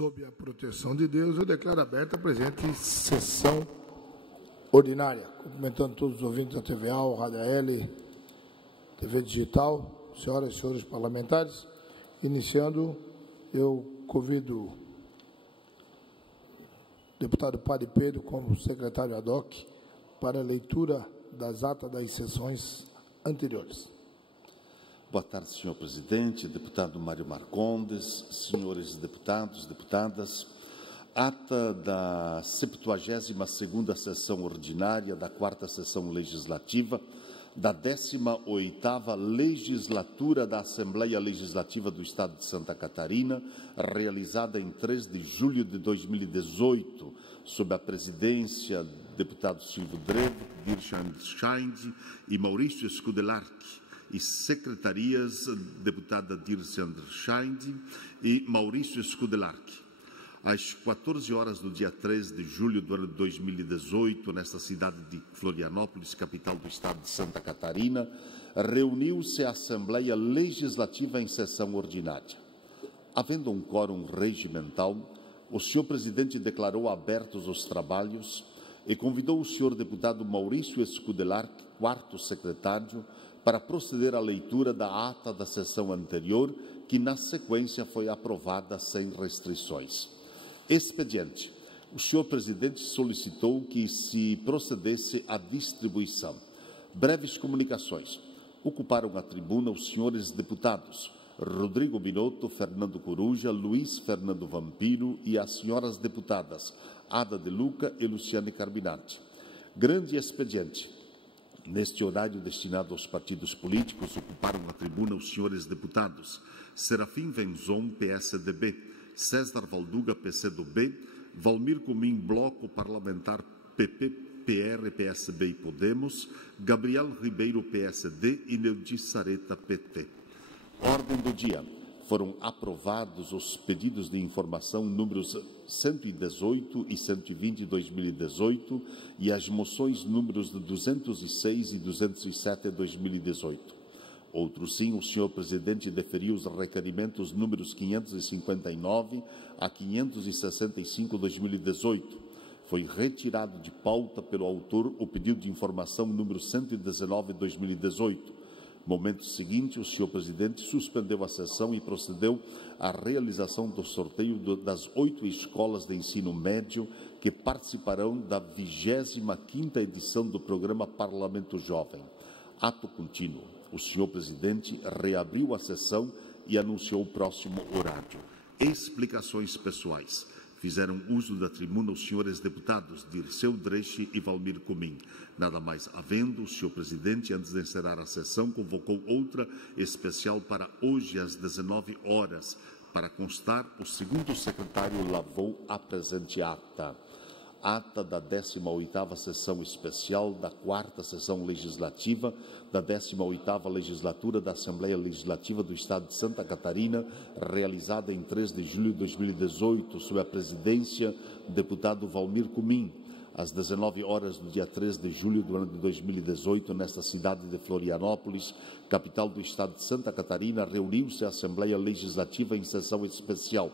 Sob a proteção de Deus, eu declaro aberta a presente sessão ordinária. Cumprimentando todos os ouvintes da TVA, Rádio L, TV Digital, senhoras e senhores parlamentares. Iniciando, eu convido o deputado Padre Pedro como secretário ad hoc para a leitura das atas das sessões anteriores. Boa tarde, senhor presidente, deputado Mário Marcondes, senhores deputados, deputadas. Ata da 72ª sessão ordinária da 4ª sessão legislativa da 18ª legislatura da Assembleia Legislativa do Estado de Santa Catarina, realizada em 3 de julho de 2018, sob a presidência do deputado Silvio Drevo, Dirchan Scheinde e Maurício Scudelarchi, e secretarias, deputada Dirchan Scheinde e Maurício Scudelarchi. Às 14 horas do dia 3 de julho do ano de 2018, nesta cidade de Florianópolis, capital do estado de Santa Catarina, reuniu-se a Assembleia Legislativa em sessão ordinária. Havendo um quórum regimental, o senhor presidente declarou abertos os trabalhos e convidou o senhor deputado Maurício Scudelarchi, quarto secretário, para proceder à leitura da ata da sessão anterior, que na sequência foi aprovada sem restrições. Expediente. O senhor presidente solicitou que se procedesse à distribuição. Breves comunicações. Ocuparam a tribuna os senhores deputados Rodrigo Binotto, Fernando Coruja, Luiz Fernando Vampiro e as senhoras deputadas Ada de Luca e Luciane Carbinati. Grande expediente. Neste horário destinado aos partidos políticos, ocuparam a tribuna os senhores deputados Serafim Venzon, PSDB, César Valduga, PCdoB, Valmir Cumim, Bloco Parlamentar PP, PR, PSB e Podemos, Gabriel Ribeiro, PSD e Neudi Sareta, PT. Ordem do dia. Foram aprovados os pedidos de informação números 118 e 120 de 2018 e as moções números 206 e 207 de 2018. Outro sim, o senhor presidente deferiu os requerimentos números 559 a 565 de 2018. Foi retirado de pauta pelo autor o pedido de informação número 119 de 2018. Momento seguinte, o senhor presidente suspendeu a sessão e procedeu à realização do sorteio das 8 escolas de ensino médio que participarão da 25ª edição do programa Parlamento Jovem. Ato contínuo. O senhor presidente reabriu a sessão e anunciou o próximo horário. Explicações pessoais. Fizeram uso da tribuna os senhores deputados Dirceu Dresch e Valmir Cumim. Nada mais havendo, o senhor presidente, antes de encerrar a sessão, convocou outra especial para hoje às 19 horas. Para constar, o segundo secretário lavou a presente ata. Ata da 18ª sessão especial da 4ª sessão legislativa da 18ª legislatura da Assembleia Legislativa do Estado de Santa Catarina, realizada em 3 de julho de 2018, sob a presidência do deputado Valmir Cumim. Às 19 horas do dia 3 de julho do ano de 2018, nesta cidade de Florianópolis, capital do Estado de Santa Catarina, reuniu-se a Assembleia Legislativa em sessão especial.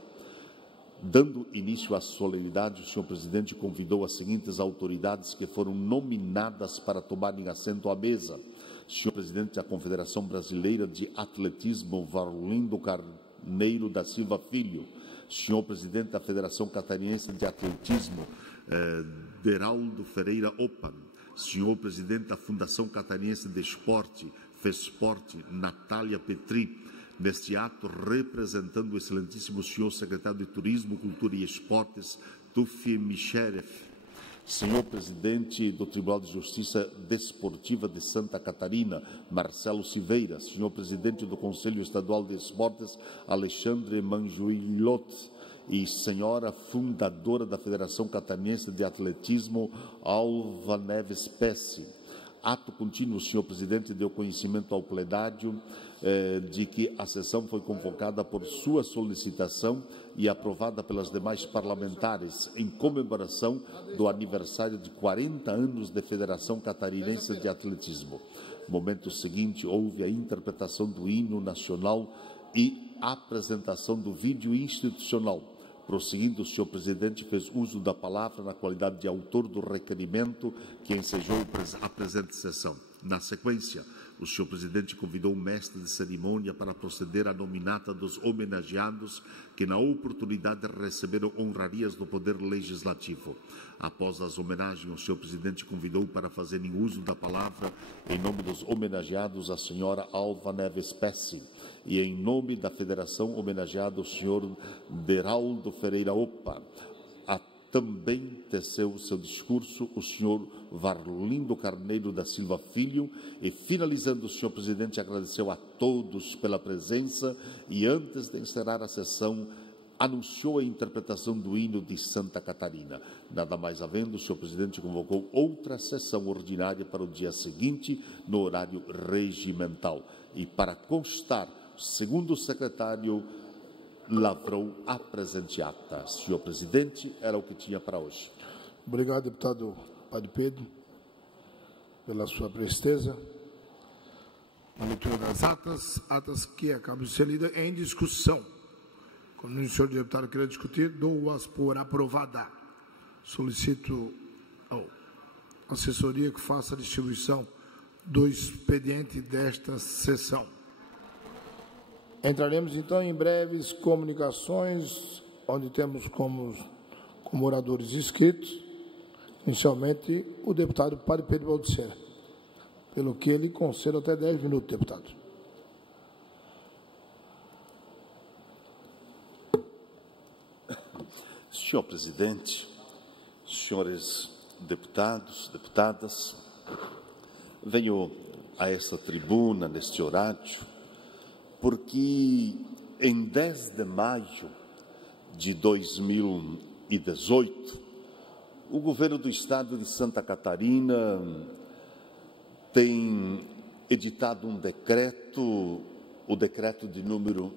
Dando início à solenidade, o senhor presidente convidou as seguintes autoridades que foram nominadas para tomarem assento à mesa. Senhor presidente da Confederação Brasileira de Atletismo, Varlindo Carneiro da Silva Filho. Senhor presidente da Federação Catarinense de Atletismo, Deraldo Ferreira Opan. Senhor presidente da Fundação Catarinense de Esporte, FESPORTE, Natália Petri. Neste ato, representando o excelentíssimo senhor secretário de Turismo, Cultura e Esportes, Tufi Micherev, senhor presidente do Tribunal de Justiça Desportiva de Santa Catarina, Marcelo Silveira, senhor presidente do Conselho Estadual de Esportes, Alexandre Manjuilhot, e senhora fundadora da Federação Catarinense de Atletismo, Alva Neves Pesce. Ato contínuo, o senhor presidente deu conhecimento ao plenário de que a sessão foi convocada por sua solicitação e aprovada pelas demais parlamentares em comemoração do aniversário de 40 anos de Federação Catarinense de Atletismo. No momento seguinte, houve a interpretação do hino nacional e a apresentação do vídeo institucional. Prosseguindo, o senhor presidente fez uso da palavra na qualidade de autor do requerimento que ensejou a presente sessão. Na sequência, o senhor presidente convidou o mestre de cerimônia para proceder à nominata dos homenageados que, na oportunidade, receberam honrarias do Poder Legislativo. Após as homenagens, o senhor presidente convidou para fazerem uso da palavra, em nome dos homenageados, a senhora Alva Neves Pesce, e em nome da Federação homenageado, o senhor Deraldo Ferreira Opa. Também teceu seu discurso o senhor Varlindo Carneiro da Silva Filho e, finalizando, o senhor presidente agradeceu a todos pela presença e, antes de encerrar a sessão, anunciou a interpretação do hino de Santa Catarina. Nada mais havendo, o senhor presidente convocou outra sessão ordinária para o dia seguinte, no horário regimental. E, para constar, segundo o secretário, lavrou a presente ata. Senhor presidente, era o que tinha para hoje. Obrigado, deputado Padre Pedro, pela sua presteza. A leitura das atas que acabam de ser lidas em discussão. Como o senhor deputado queria discutir, dou-as por aprovada. Solicito à assessoria que faça a distribuição do expediente desta sessão. Entraremos, então, em breves comunicações, onde temos como oradores inscritos, inicialmente, o deputado Padre Pedro Baldiceira, pelo que ele concede até 10 minutos, deputado. Senhor presidente, senhores deputados, deputadas, venho a essa tribuna, neste horário, porque em 10 de maio de 2018, o governo do estado de Santa Catarina tem editado um decreto, o decreto de número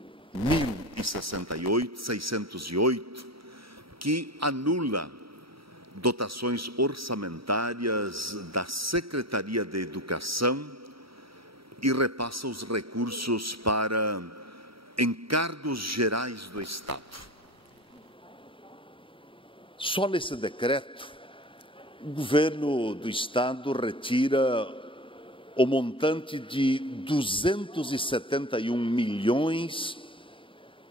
608, que anula dotações orçamentárias da Secretaria de Educação e repassa os recursos para encargos gerais do Estado. Só nesse decreto, o governo do Estado retira o montante de 271 milhões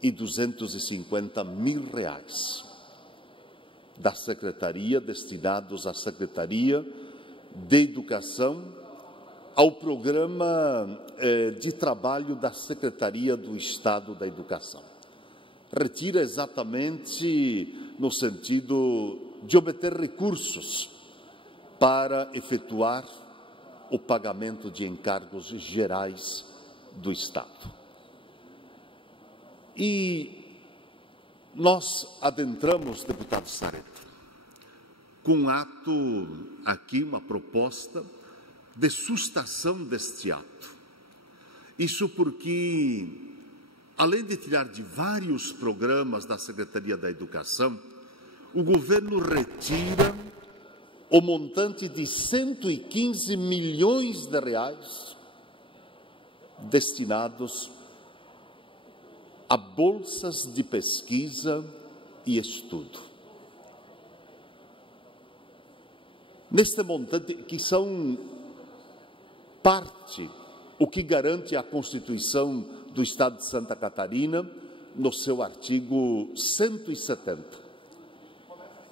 e 250 mil reais da Secretaria, destinados à Secretaria de Educação, ao programa de trabalho da Secretaria do Estado da Educação. Retira exatamente no sentido de obter recursos para efetuar o pagamento de encargos gerais do Estado. E nós adentramos, deputado Sareta, com um ato aqui, uma proposta de sustação deste ato. Isso porque, além de tirar de vários programas da Secretaria da Educação, o governo retira o montante de 115 milhões de reais destinados a bolsas de pesquisa e estudo. Neste montante, que são parte, o que garante a Constituição do Estado de Santa Catarina, no seu artigo 170.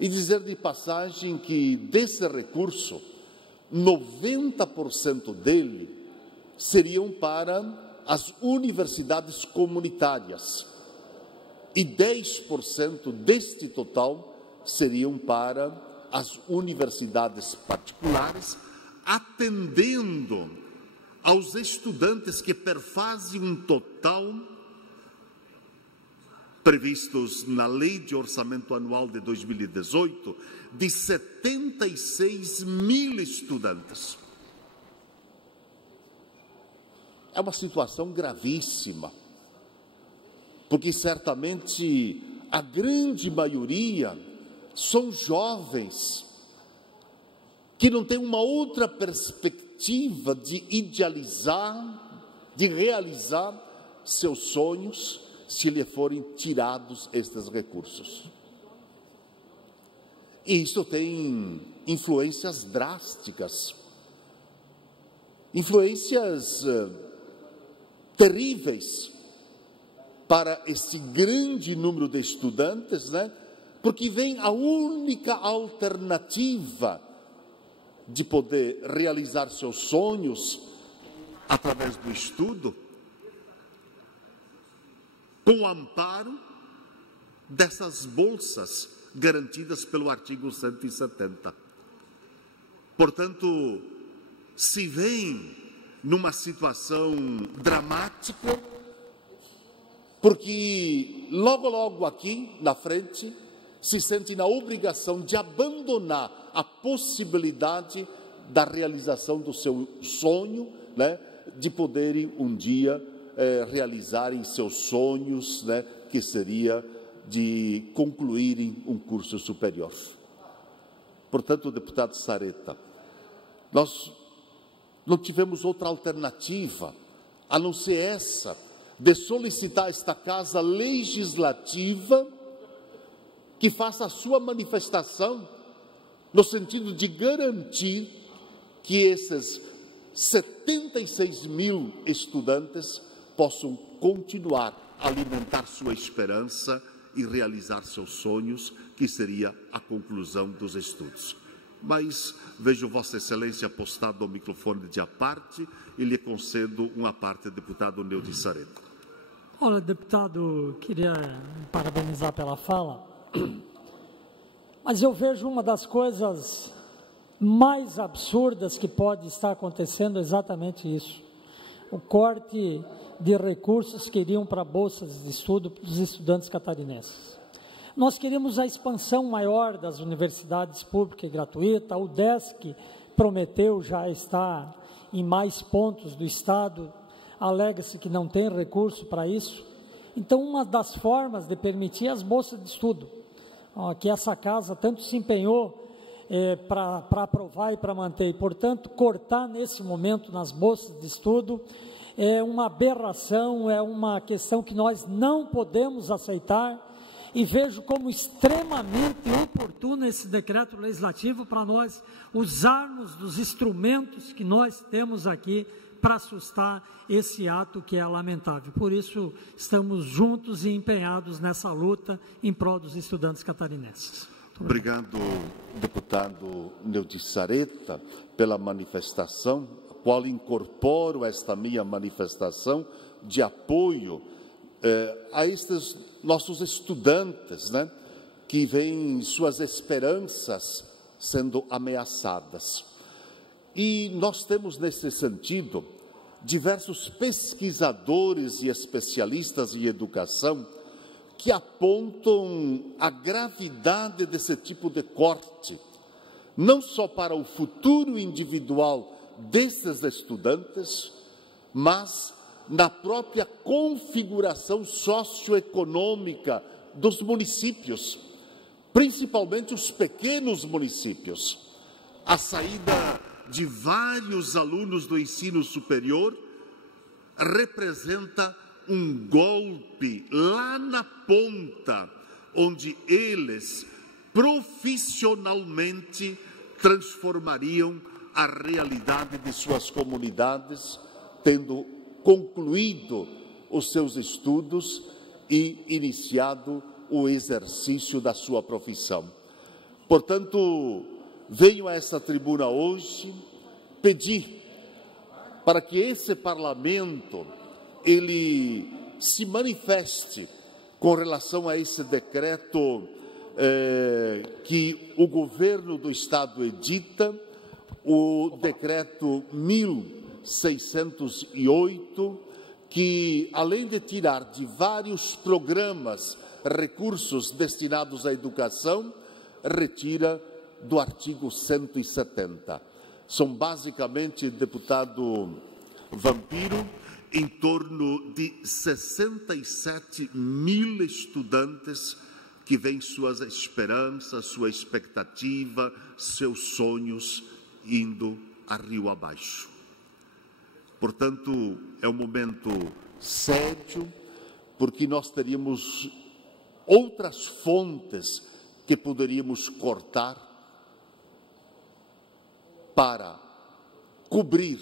E dizer de passagem que desse recurso, 90% dele seriam para as universidades comunitárias e 10% deste total seriam para as universidades particulares, atendendo aos estudantes que perfazem um total previstos na Lei de Orçamento Anual de 2018 de 76 mil estudantes. É uma situação gravíssima, porque certamente a grande maioria são jovens que não têm uma outra perspectiva de idealizar, de realizar seus sonhos, se lhe forem tirados estes recursos. E isso tem influências drásticas, influências terríveis para esse grande número de estudantes, né? Porque vem a única alternativa de poder realizar seus sonhos através do estudo, com o amparo dessas bolsas garantidas pelo artigo 170. Portanto, se vem numa situação dramática, porque logo aqui na frente se sente na obrigação de abandonar a possibilidade da realização do seu sonho, né, de poderem um dia realizarem seus sonhos, né, que seria de concluírem um curso superior. Portanto, deputado Sareta, nós não tivemos outra alternativa a não ser essa, de solicitar esta Casa Legislativa que faça a sua manifestação no sentido de garantir que esses 76 mil estudantes possam continuar a alimentar sua esperança e realizar seus sonhos, que seria a conclusão dos estudos. Mas vejo Vossa Excelência postado ao microfone de à parte e lhe concedo uma parte, deputado Neudir Sareta. Olha, deputado, queria parabenizar pela fala, mas eu vejo uma das coisas mais absurdas que pode estar acontecendo exatamente isso. O corte de recursos que iriam para bolsas de estudo para os estudantes catarinenses. Nós queríamos a expansão maior das universidades públicas e gratuitas. O UDESC prometeu já estar em mais pontos do Estado, alega-se que não tem recurso para isso. Então, uma das formas de permitir as bolsas de estudo, que essa casa tanto se empenhou para aprovar e para manter, e, portanto, cortar nesse momento nas bolsas de estudo é uma aberração, é uma questão que nós não podemos aceitar, e vejo como extremamente oportuno esse decreto legislativo para nós usarmos dos instrumentos que nós temos aqui para assustar esse ato que é lamentável. Por isso, estamos juntos e empenhados nessa luta em prol dos estudantes catarinenses. Obrigado, deputado Neudir Sareta, pela manifestação, a qual incorporo esta minha manifestação de apoio a estes nossos estudantes, né, que veem suas esperanças sendo ameaçadas. E nós temos, nesse sentido, diversos pesquisadores e especialistas em educação que apontam a gravidade desse tipo de corte, não só para o futuro individual desses estudantes, mas na própria configuração socioeconômica dos municípios, principalmente os pequenos municípios. A saída de vários alunos do ensino superior representa um golpe lá na ponta, onde eles profissionalmente transformariam a realidade de suas comunidades, tendo concluído os seus estudos e iniciado o exercício da sua profissão. Portanto, venho a essa tribuna hoje pedir para que esse parlamento ele se manifeste com relação a esse decreto que o governo do Estado edita, o decreto 1608, que além de tirar de vários programas recursos destinados à educação, retira do artigo 170. São basicamente, deputado Vampiro, em torno de 67 mil estudantes que veem suas esperanças, sua expectativa, seus sonhos indo a rio abaixo. Portanto, é um momento sério, porque nós teríamos outras fontes que poderíamos cortar para cobrir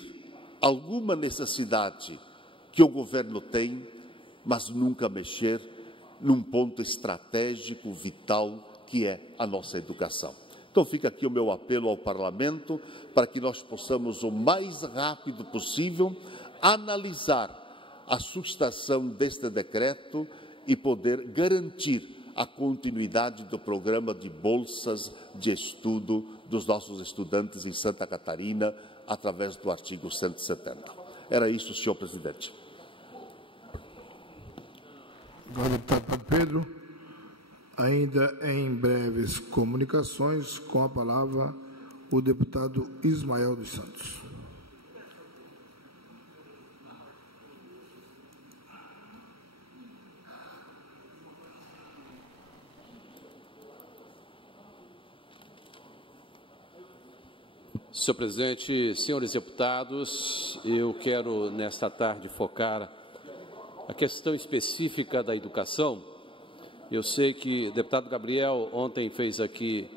alguma necessidade que o governo tem, mas nunca mexer num ponto estratégico, vital, que é a nossa educação. Então fica aqui o meu apelo ao Parlamento para que nós possamos, o mais rápido possível, analisar a substação deste decreto e poder garantir a continuidade do programa de bolsas de estudo dos nossos estudantes em Santa Catarina, através do artigo 170. Era isso, senhor presidente. Agora, deputado Padre Pedro, ainda em breves comunicações, com a palavra o deputado Ismael dos Santos. Senhor presidente, senhores deputados, eu quero nesta tarde focar a questão específica da educação. Eu sei que o deputado Gabriel ontem fez aqui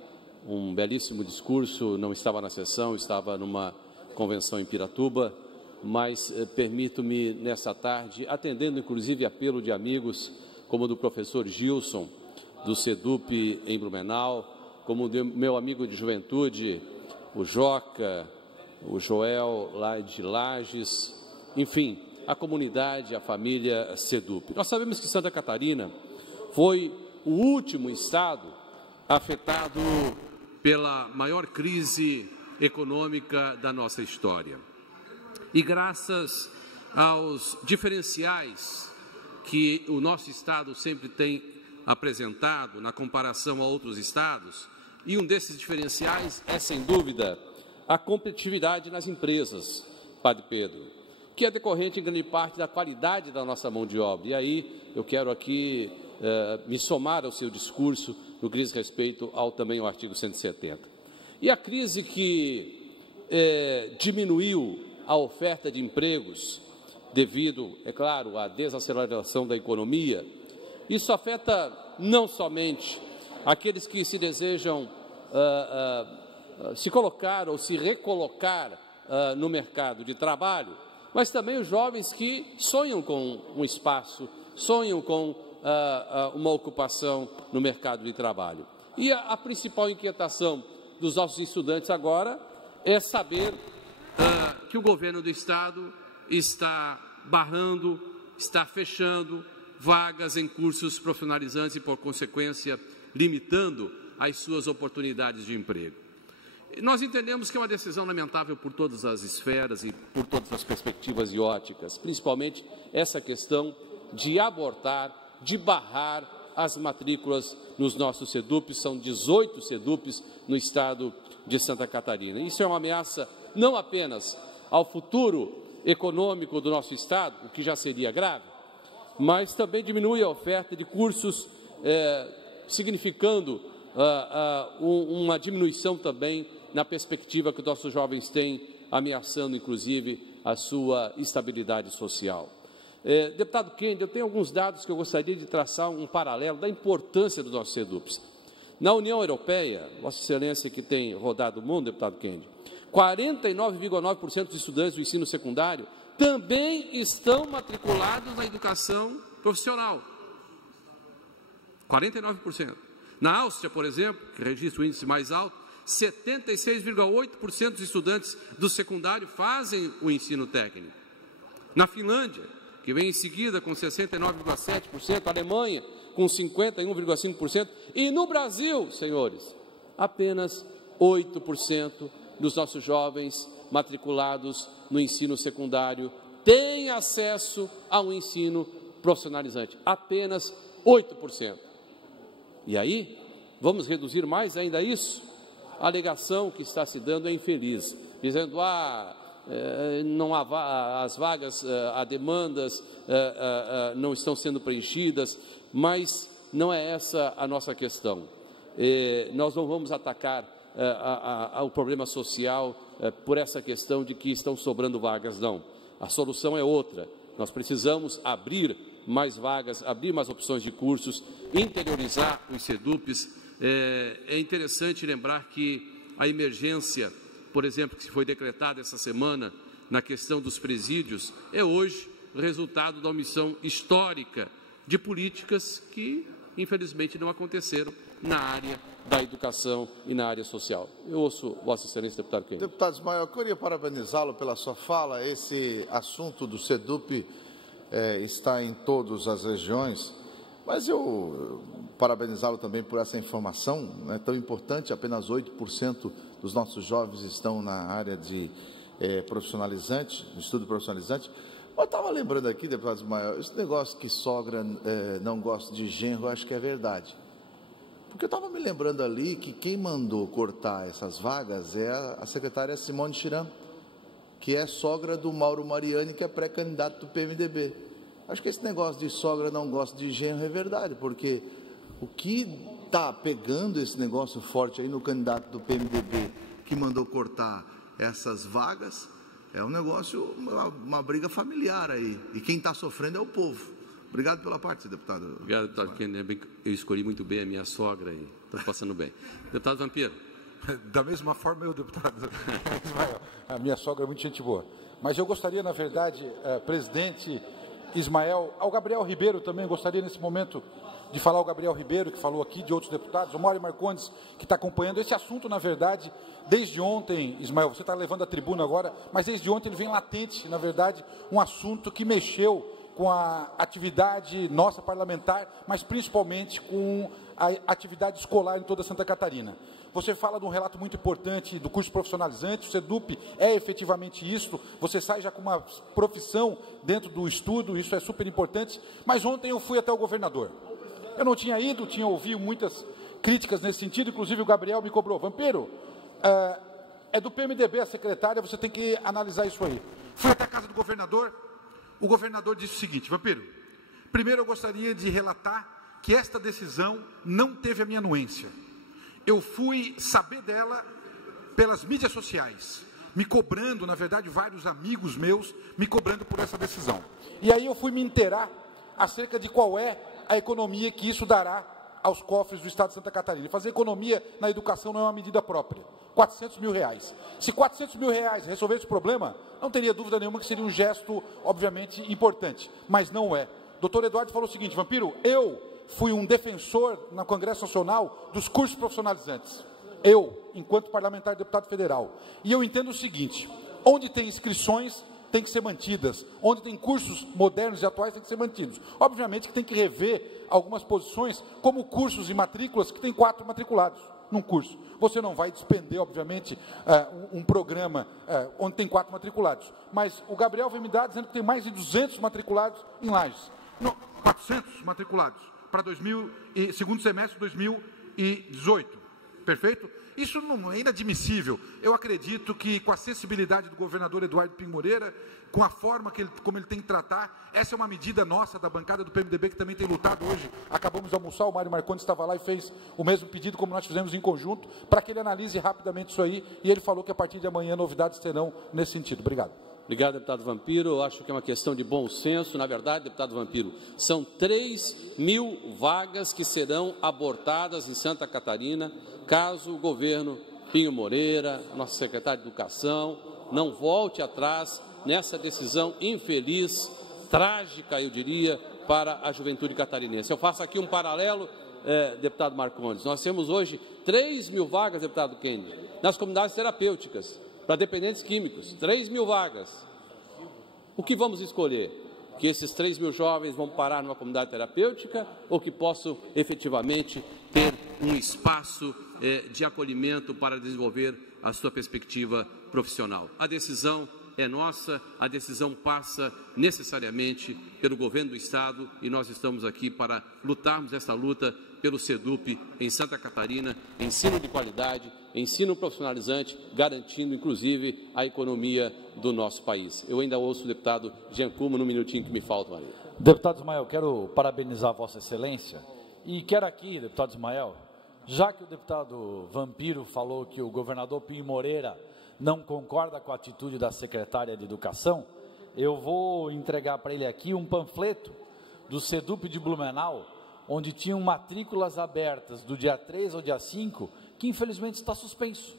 um belíssimo discurso, não estava na sessão, estava numa convenção em Piratuba, mas permito-me nessa tarde, atendendo inclusive apelo de amigos como do professor Gilson, do SEDUP em Blumenau, como do meu amigo de juventude, o Joca, o Joel lá de Lages, enfim, a comunidade, a família SEDUP. Nós sabemos que Santa Catarina foi o último estado afetado pela maior crise econômica da nossa história. E graças aos diferenciais que o nosso estado sempre tem apresentado na comparação a outros estados, e um desses diferenciais é, sem dúvida, a competitividade nas empresas, Padre Pedro, que é decorrente em grande parte da qualidade da nossa mão de obra. E aí eu quero aqui me somar ao seu discurso no que diz respeito também ao artigo 170. E a crise que diminuiu a oferta de empregos devido, é claro, à desaceleração da economia, isso afeta não somente aqueles que se desejam se colocar ou se recolocar no mercado de trabalho, mas também os jovens que sonham com um espaço, sonham com uma ocupação no mercado de trabalho. E a principal inquietação dos nossos estudantes agora é saber que o governo do Estado está barrando, está fechando vagas em cursos profissionalizantes e, por consequência, limitando as suas oportunidades de emprego. Nós entendemos que é uma decisão lamentável por todas as esferas e por todas as perspectivas e óticas, principalmente essa questão de abortar, de barrar as matrículas nos nossos SEDUPs, são 18 SEDUPs no estado de Santa Catarina. Isso é uma ameaça não apenas ao futuro econômico do nosso estado, o que já seria grave, mas também diminui a oferta de cursos, significando uma diminuição também na perspectiva que os nossos jovens têm, ameaçando inclusive a sua estabilidade social. Deputado Kendi, eu tenho alguns dados que eu gostaria de traçar um paralelo da importância dos nossos SEDUPs. Na União Europeia, Vossa Excelência que tem rodado o mundo, deputado Kendi, 49,9% dos estudantes do ensino secundário também estão matriculados na educação profissional. 49%. Na Áustria, por exemplo, que registra o índice mais alto, 76,8% dos estudantes do secundário fazem o ensino técnico. Na Finlândia, que vem em seguida com 69,7%, a Alemanha com 51,5%, e no Brasil, senhores, apenas 8% dos nossos jovens matriculados no ensino secundário têm acesso a um ensino profissionalizante. Apenas 8%. E aí, vamos reduzir mais ainda isso? A alegação que está se dando é infeliz, dizendo, não há as vagas, há demandas, não estão sendo preenchidas, mas não é essa a nossa questão. Nós não vamos atacar o problema social por essa questão de que estão sobrando vagas, não. A solução é outra. Nós precisamos abrir mais vagas, abrir mais opções de cursos, interiorizar os SEDUPs, É interessante lembrar que a emergência, por exemplo, que foi decretada essa semana na questão dos presídios, é hoje resultado da omissão histórica de políticas que, infelizmente, não aconteceram na área da educação e na área social. Eu ouço Vossa Excelência, deputado Kennedy. Deputado Ismael, eu queria parabenizá-lo pela sua fala. Esse assunto do SEDUP está em todas as regiões, mas eu parabenizá-lo também por essa informação, né, tão importante. Apenas 8% dos nossos jovens estão na área de profissionalizante, estudo profissionalizante. Eu estava lembrando aqui, deputado Ismael, esse negócio que sogra não gosta de genro, eu acho que é verdade. Porque eu estava me lembrando ali que quem mandou cortar essas vagas é a secretária Simone Chiram, que é sogra do Mauro Mariani, que é pré-candidato do PMDB. Acho que esse negócio de sogra não gosta de genro é verdade, porque o que está pegando esse negócio forte aí no candidato do PMDB, que mandou cortar essas vagas, é um negócio, uma briga familiar aí. E quem está sofrendo é o povo. Obrigado pela parte, deputado. Obrigado, deputado Kennedy. Eu escolhi muito bem a minha sogra e estou passando bem. Deputado Vampiro. Da mesma forma, eu, deputado Ismael, a minha sogra é muito gente boa. Mas eu gostaria, na verdade, presidente Ismael, ao Gabriel Ribeiro também, gostaria nesse momento de falar ao Gabriel Ribeiro, que falou aqui, de outros deputados, o Mário Marcondes, que está acompanhando esse assunto, na verdade, desde ontem, Ismael, você está levando a tribuna agora, mas desde ontem ele vem latente, na verdade, um assunto que mexeu com a atividade nossa parlamentar, mas principalmente com a atividade escolar em toda Santa Catarina. Você fala de um relato muito importante do curso profissionalizante, o SEDUP é efetivamente isso, você sai já com uma profissão dentro do estudo, isso é super importante, mas ontem eu fui até o governador. Eu não tinha ido, tinha ouvido muitas críticas nesse sentido, inclusive o Gabriel me cobrou, Vampiro, é do PMDB a secretária, você tem que analisar isso aí. Fui até a casa do governador, o governador disse o seguinte, Vampiro, primeiro eu gostaria de relatar que esta decisão não teve a minha anuência. Eu fui saber dela pelas mídias sociais, me cobrando, na verdade, vários amigos meus, me cobrando por essa decisão. E aí eu fui me inteirar acerca de qual é a economia que isso dará aos cofres do Estado de Santa Catarina. E fazer economia na educação não é uma medida própria. 400 mil reais. Se 400 mil reais resolvesse o problema, não teria dúvida nenhuma que seria um gesto, obviamente, importante. Mas não é. Doutor Eduardo falou o seguinte, Vampiro, eu fui um defensor no Congresso Nacional dos cursos profissionalizantes. Eu, enquanto parlamentar e deputado federal. E eu entendo o seguinte, onde tem inscrições, tem que ser mantidas. Onde tem cursos modernos e atuais, tem que ser mantidos. Obviamente que tem que rever algumas posições, como cursos e matrículas que tem 4 matriculados num curso. Você não vai despender, obviamente, um programa onde tem 4 matriculados. Mas o Gabriel vem me dar dizendo que tem mais de 200 matriculados em Lages. Não, 400 matriculados para segundo semestre de 2018. Perfeito? Isso não é inadmissível. Eu acredito que com a sensibilidade do governador Eduardo Pinho Moreira, com a forma como ele tem que tratar, essa é uma medida nossa da bancada do PMDB que também tem lutado hoje. Acabamos de almoçar, o Mário Marcondes estava lá e fez o mesmo pedido como nós fizemos em conjunto, para que ele analise rapidamente isso aí, e ele falou que a partir de amanhã novidades terão nesse sentido. Obrigado. Obrigado, deputado Vampiro. Eu acho que é uma questão de bom senso. Na verdade, deputado Vampiro, são 3.000 vagas que serão abortadas em Santa Catarina, caso o governo Pinho Moreira, nosso secretário de Educação, não volte atrás nessa decisão infeliz, trágica, eu diria, para a juventude catarinense. Eu faço aqui um paralelo, deputado Marcondes. Nós temos hoje 3.000 vagas, deputado Kennedy, nas comunidades terapêuticas, para dependentes químicos, 3.000 vagas. O que vamos escolher? Que esses 3.000 jovens vão parar numa comunidade terapêutica ou que possam efetivamente ter um espaço de acolhimento para desenvolver a sua perspectiva profissional? A decisão é nossa, a decisão passa necessariamente pelo governo do Estado e nós estamos aqui para lutarmos essa luta pelo SEDUP em Santa Catarina, ensino de qualidade, ensino profissionalizante, garantindo inclusive a economia do nosso país. Eu ainda ouço o deputado Jean Kuma no minutinho que me falta, Maria. Deputado Ismael, quero parabenizar Vossa Excelência e quero aqui, deputado Ismael, já que o deputado Vampiro falou que o governador Pinho Moreira não concorda com a atitude da secretária de Educação, eu vou entregar para ele aqui um panfleto do SEDUP de Blumenau, onde tinham matrículas abertas do dia 3 ao dia 5, que infelizmente está suspenso.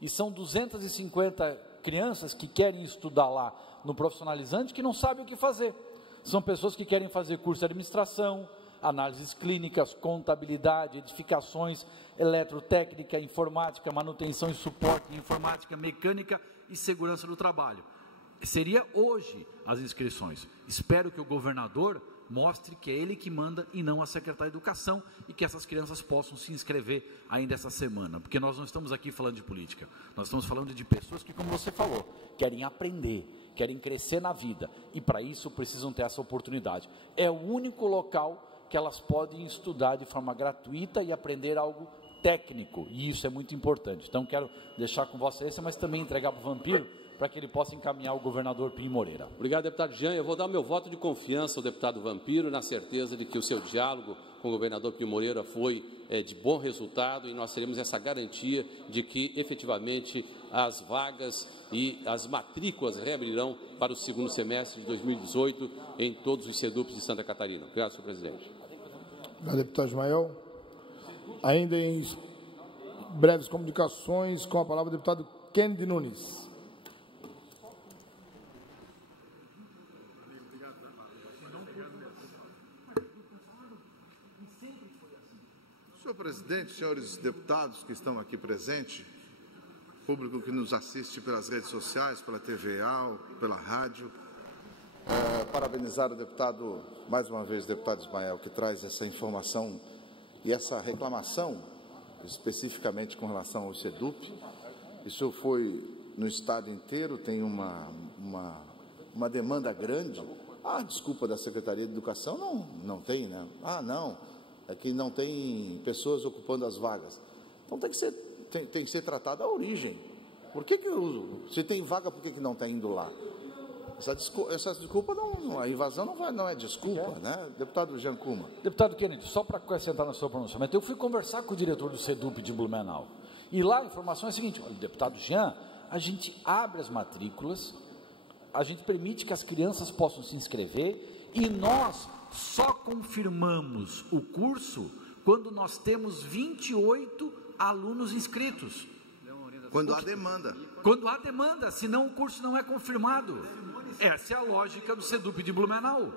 E são 250 crianças que querem estudar lá no profissionalizante que não sabem o que fazer. São pessoas que querem fazer curso de administração, análises clínicas, contabilidade, edificações, eletrotécnica, informática, manutenção e suporte, informática, mecânica e segurança do trabalho. Seria hoje as inscrições. Espero que o governador mostre que é ele que manda e não a secretária de Educação, e que essas crianças possam se inscrever ainda essa semana, porque nós não estamos aqui falando de política, nós estamos falando de pessoas que, como você falou, querem aprender, querem crescer na vida, e para isso precisam ter essa oportunidade. É o único local que elas podem estudar de forma gratuita e aprender algo técnico, e isso é muito importante. Então quero deixar com Vossa Excelência, mas também entregar para o Vampiro, para que ele possa encaminhar o governador Pinho Moreira. Obrigado, deputado Jean. Eu vou dar o meu voto de confiança ao deputado Vampiro, na certeza de que o seu diálogo com o governador Pinho Moreira foi de bom resultado, e nós teremos essa garantia de que, efetivamente, as vagas e as matrículas reabrirão para o segundo semestre de 2018 em todos os SEDUPs de Santa Catarina. Obrigado, senhor presidente. Obrigado, deputado Ismael. Ainda em breves comunicações, com a palavra o deputado Kennedy Nunes. Senhor presidente, senhores deputados que estão aqui presentes, público que nos assiste pelas redes sociais, pela TV AL, pela rádio, parabenizar o deputado, mais uma vez, o deputado Ismael, que traz essa informação e essa reclamação, especificamente com relação ao SEDUP. Isso foi no estado inteiro, tem uma demanda grande. Desculpa da Secretaria de Educação, não tem, né? Não. É que não tem pessoas ocupando as vagas. Então tem que ser tratada a origem. Por que se tem vaga, por que não está indo lá? Essa desculpa a invasão não é desculpa, né? Deputado Jean Kuma. Deputado Kennedy, só para acrescentar no seu pronunciamento, eu fui conversar com o diretor do SEDUP de Blumenau. E lá a informação é a seguinte: olha, deputado Jean, a gente abre as matrículas, a gente permite que as crianças possam se inscrever, e nós só confirmamos o curso quando nós temos 28 alunos inscritos. Quando há demanda. Quando há demanda, senão o curso não é confirmado. Essa é a lógica do SEDUP de Blumenau.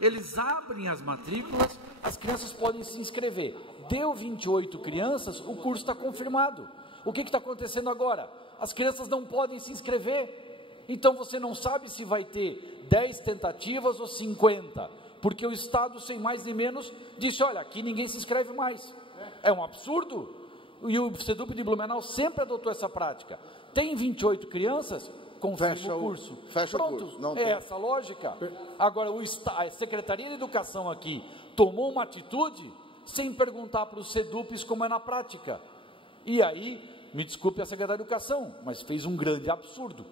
Eles abrem as matrículas, as crianças podem se inscrever. Deu 28 crianças, o curso está confirmado. O que está acontecendo agora? As crianças não podem se inscrever. Então você não sabe se vai ter 10 tentativas ou 50. Porque o Estado, sem mais nem menos, disse: olha, aqui ninguém se inscreve mais. É um absurdo. E o SEDUP de Blumenau sempre adotou essa prática. Tem 28 crianças, confirma o curso. Fecha Pronto, o curso. Não é essa a lógica. Agora, a Secretaria de Educação aqui tomou uma atitude sem perguntar para os SEDUPs como é na prática. E aí, me desculpe a Secretaria de Educação, mas fez um grande absurdo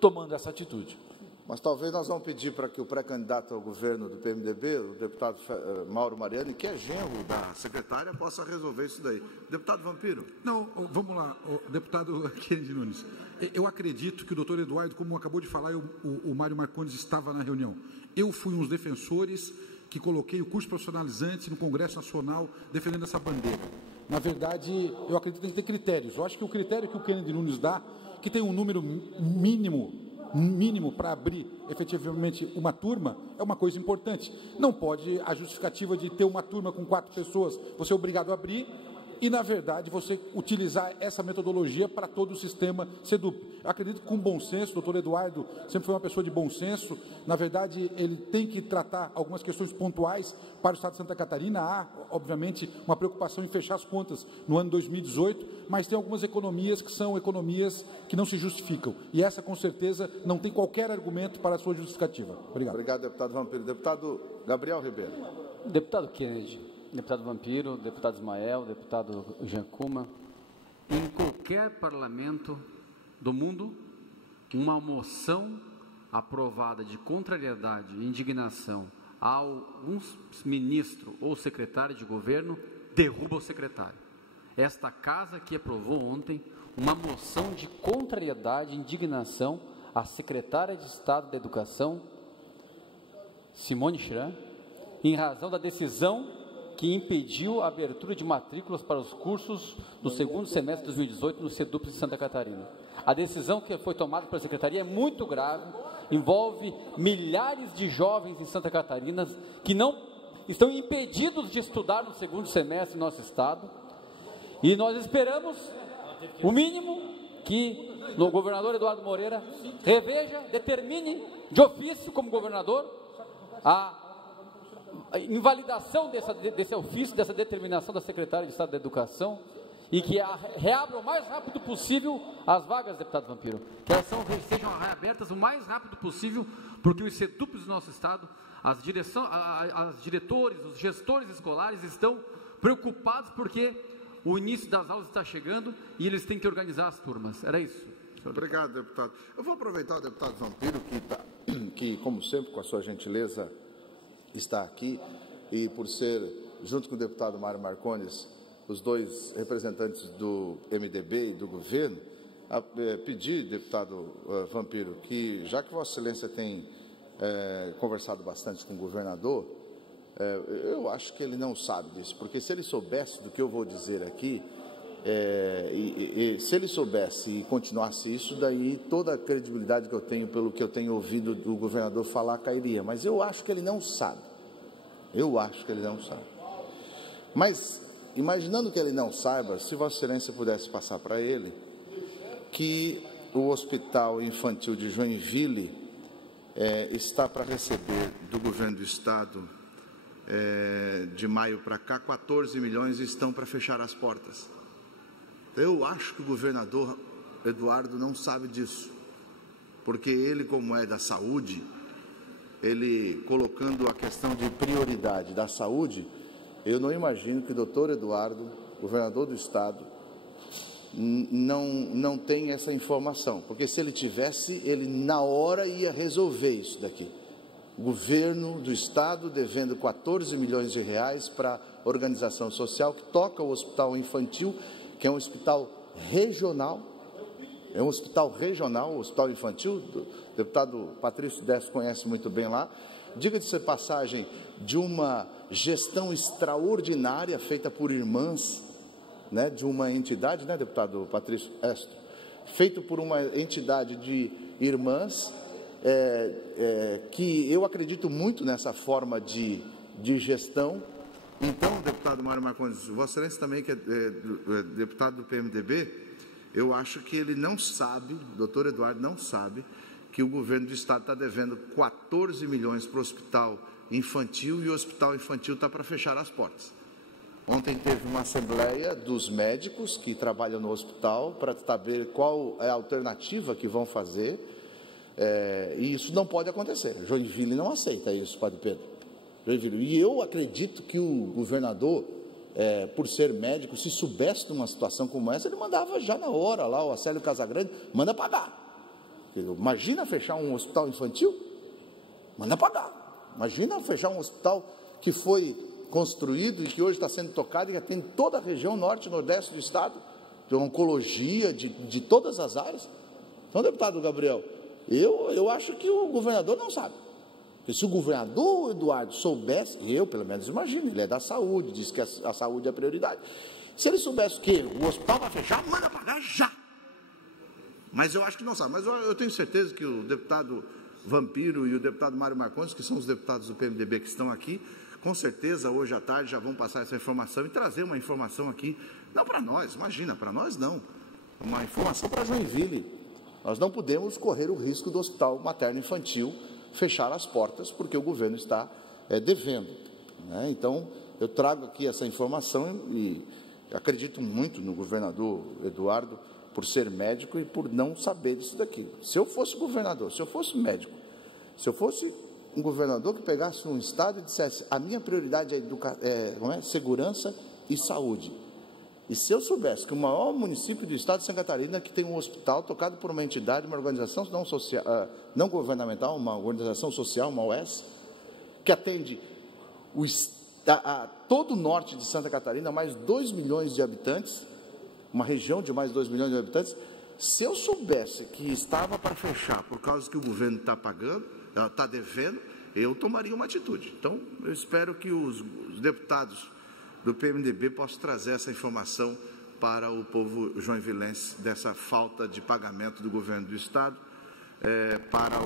tomando essa atitude. Mas talvez nós vamos pedir para que o pré-candidato ao governo do PMDB, o deputado Mauro Mariani, que é genro da secretária, possa resolver isso daí. Deputado Vampiro. Não, vamos lá, deputado Kennedy Nunes. Eu acredito que o doutor Eduardo, como acabou de falar, o Mário Marcondes estava na reunião. Eu fui um dos defensores que coloquei o curso profissionalizante no Congresso Nacional defendendo essa bandeira. Na verdade, eu acredito que tem que ter critérios. Eu acho que o critério que o Kennedy Nunes dá, que tem um número mínimo para abrir efetivamente uma turma, é uma coisa importante. Não pode a justificativa de ter uma turma com 4 pessoas, você é obrigado a abrir, e, na verdade, você utilizar essa metodologia para todo o sistema SEDUP. Eu acredito que com bom senso, o doutor Eduardo sempre foi uma pessoa de bom senso, na verdade, ele tem que tratar algumas questões pontuais para o Estado de Santa Catarina. Há, obviamente, uma preocupação em fechar as contas no ano 2018, mas tem algumas economias que são economias que não se justificam, e essa, com certeza, não tem qualquer argumento para a sua justificativa. Obrigado. Obrigado, deputado Vampiro. Deputado Gabriel Ribeiro. Deputado Kennedy, deputado Vampiro, deputado Ismael, deputado Jean Kuma, em qualquer parlamento do mundo, uma moção aprovada de contrariedade e indignação a algum ministro ou secretário de governo derruba o secretário. Esta casa aqui aprovou ontem uma moção de contrariedade e indignação à secretária de Estado da Educação, Simone Schram, em razão da decisão que impediu a abertura de matrículas para os cursos do segundo semestre de 2018 no CEDUPS de Santa Catarina. A decisão que foi tomada pela Secretaria é muito grave, envolve milhares de jovens em Santa Catarina que não estão impedidos de estudar no segundo semestre em nosso estado, e nós esperamos, o mínimo, que o governador Eduardo Moreira reveja, determine de ofício como governador a invalidação desse ofício, dessa determinação da Secretaria de Estado da Educação, e que reabra o mais rápido possível as vagas, deputado Vampiro, que elas sejam reabertas o mais rápido possível, porque os CEDUPs do nosso estado, as diretores, os gestores escolares estão preocupados porque o início das aulas está chegando e eles têm que organizar as turmas. Era isso. Obrigado, deputado. Eu vou aproveitar o deputado Vampiro, que, como sempre, com a sua gentileza, está aqui, e por ser, junto com o deputado Mário Marcondes, os dois representantes do MDB e do governo, pedir, deputado Vampiro, que, já que Vossa Excelência tem conversado bastante com o governador, eu acho que ele não sabe disso, porque se ele soubesse do que eu vou dizer aqui, se ele soubesse e continuasse isso, daí toda a credibilidade que eu tenho pelo que eu tenho ouvido do governador falar cairia, mas eu acho que ele não sabe, mas imaginando que ele não saiba, se Vossa Excelência pudesse passar para ele que o Hospital Infantil de Joinville está para receber do governo do estado, de maio para cá, 14 milhões estão para fechar as portas. Eu acho que o governador Eduardo não sabe disso, porque ele, como é da saúde, ele colocando a questão de prioridade da saúde, eu não imagino que o doutor Eduardo, governador do estado, não tem essa informação, porque se ele tivesse, ele na hora ia resolver isso daqui. O governo do estado devendo 14 milhões de reais para a organização social que toca o hospital infantil, que é um hospital regional, o hospital infantil, o deputado Patrício Dess conhece muito bem lá. Diga-se de passagem, de uma gestão extraordinária feita por irmãs, né, de uma entidade, né, deputado Patrício Dess, feito por uma entidade de irmãs, que eu acredito muito nessa forma de gestão. Então, deputado Mário Marcondes, Vossa Excelência também, que é deputado do PMDB, eu acho que ele não sabe, o doutor Eduardo não sabe, que o governo do estado está devendo 14 milhões para o hospital infantil e o hospital infantil está para fechar as portas. Ontem teve uma assembleia dos médicos que trabalham no hospital para saber qual é a alternativa que vão fazer, e isso não pode acontecer. Joinville não aceita isso, Padre Pedro. Joinville. E eu acredito que o governador, por ser médico, se soubesse de uma situação como essa, ele mandava já na hora lá, o Acélio Casagrande, manda pagar. Imagina fechar um hospital infantil? Manda pagar. Imagina fechar um hospital que foi construído e que hoje está sendo tocado e atende toda a região norte e nordeste do estado, de oncologia, de todas as áreas. Então, deputado Gabriel, eu acho que o governador não sabe. Porque se o governador Eduardo soubesse, eu pelo menos imagino, ele é da saúde, diz que a saúde é a prioridade. Se ele soubesse que o hospital vai fechar, manda pagar já. Mas eu acho que não sabe. Mas eu tenho certeza que o deputado Vampiro e o deputado Mário Marcondes, que são os deputados do PMDB que estão aqui, com certeza hoje à tarde já vão passar essa informação e trazer uma informação aqui, não para nós, imagina, para nós não, uma informação para Joinville. Nós não podemos correr o risco do hospital materno-infantil fechar as portas, porque o governo está devendo, né? Então, eu trago aqui essa informação e acredito muito no governador Eduardo, por ser médico e por não saber disso daqui. Se eu fosse governador, se eu fosse médico, se eu fosse um governador que pegasse um estado e dissesse, a minha prioridade é segurança e saúde. E se eu soubesse que o maior município do estado de Santa Catarina, que tem um hospital tocado por uma entidade, uma organização não governamental, uma organização social, uma OS, que atende todo o norte de Santa Catarina, mais 2 milhões de habitantes, uma região de mais 2 milhões de habitantes, se eu soubesse que estava para fechar por causa que o governo está pagando, está devendo, eu tomaria uma atitude. Então, eu espero que os deputados do PMDB possam trazer essa informação para o povo joinvilense dessa falta de pagamento do governo do Estado para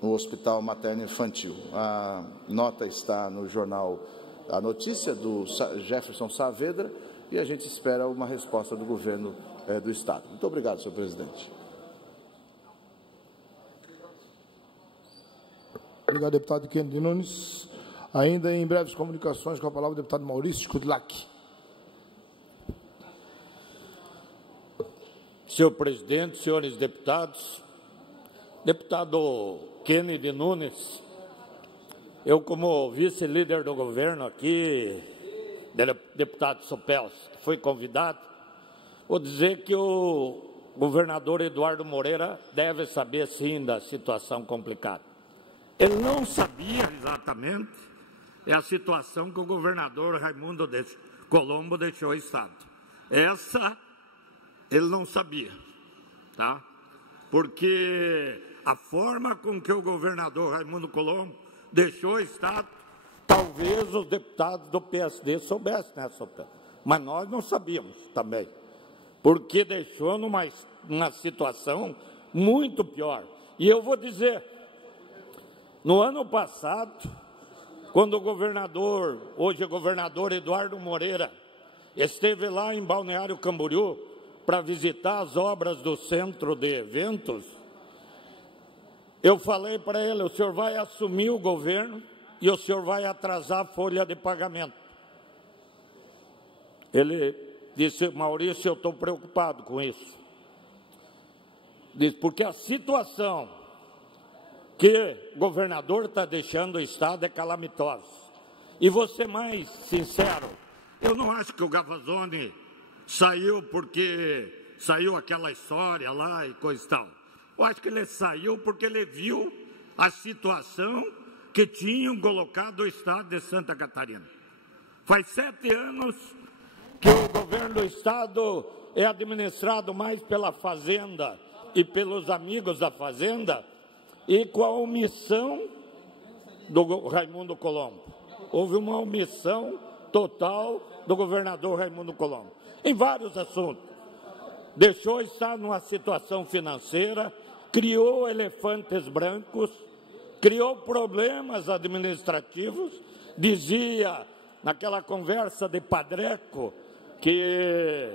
o Hospital Materno Infantil. A nota está no jornal A Notícia, do Jefferson Saavedra, e a gente espera uma resposta do governo do Estado. Muito obrigado, senhor presidente. Obrigado, deputado Kennedy Nunes. Ainda em breves comunicações, com a palavra o deputado Maurício Kudlak. Senhor presidente, senhores deputados, deputado Kennedy Nunes, eu como vice-líder do governo aqui, deputado Sopels, que foi convidado, vou dizer que o governador Eduardo Moreira deve saber sim da situação complicada. Ele não sabia exatamente a situação que o governador Raimundo Colombo deixou o Estado. Essa ele não sabia, tá? Porque a forma com que o governador Raimundo Colombo deixou o Estado, talvez os deputados do PSD soubessem, né, Sopel? Mas nós não sabíamos também, porque deixou numa situação muito pior. E eu vou dizer, no ano passado, quando o governador, hoje governador Eduardo Moreira, esteve lá em Balneário Camboriú para visitar as obras do centro de eventos, eu falei para ele, o senhor vai assumir o governo e o senhor vai atrasar a folha de pagamento. Ele disse, Maurício, eu estou preocupado com isso. Disse, porque a situação que o governador está deixando o Estado é calamitosa. E vou ser mais sincero, eu não acho que o Gavazzoni saiu porque saiu aquela história lá e coisa e tal. Eu acho que ele saiu porque ele viu a situação que tinham colocado o Estado de Santa Catarina. Faz 7 anos que o governo do Estado é administrado mais pela Fazenda e pelos amigos da Fazenda e com a omissão do Raimundo Colombo. Houve uma omissão total do governador Raimundo Colombo, em vários assuntos. Deixou o Estado numa situação financeira, criou elefantes brancos, criou problemas administrativos, dizia naquela conversa de Padreco que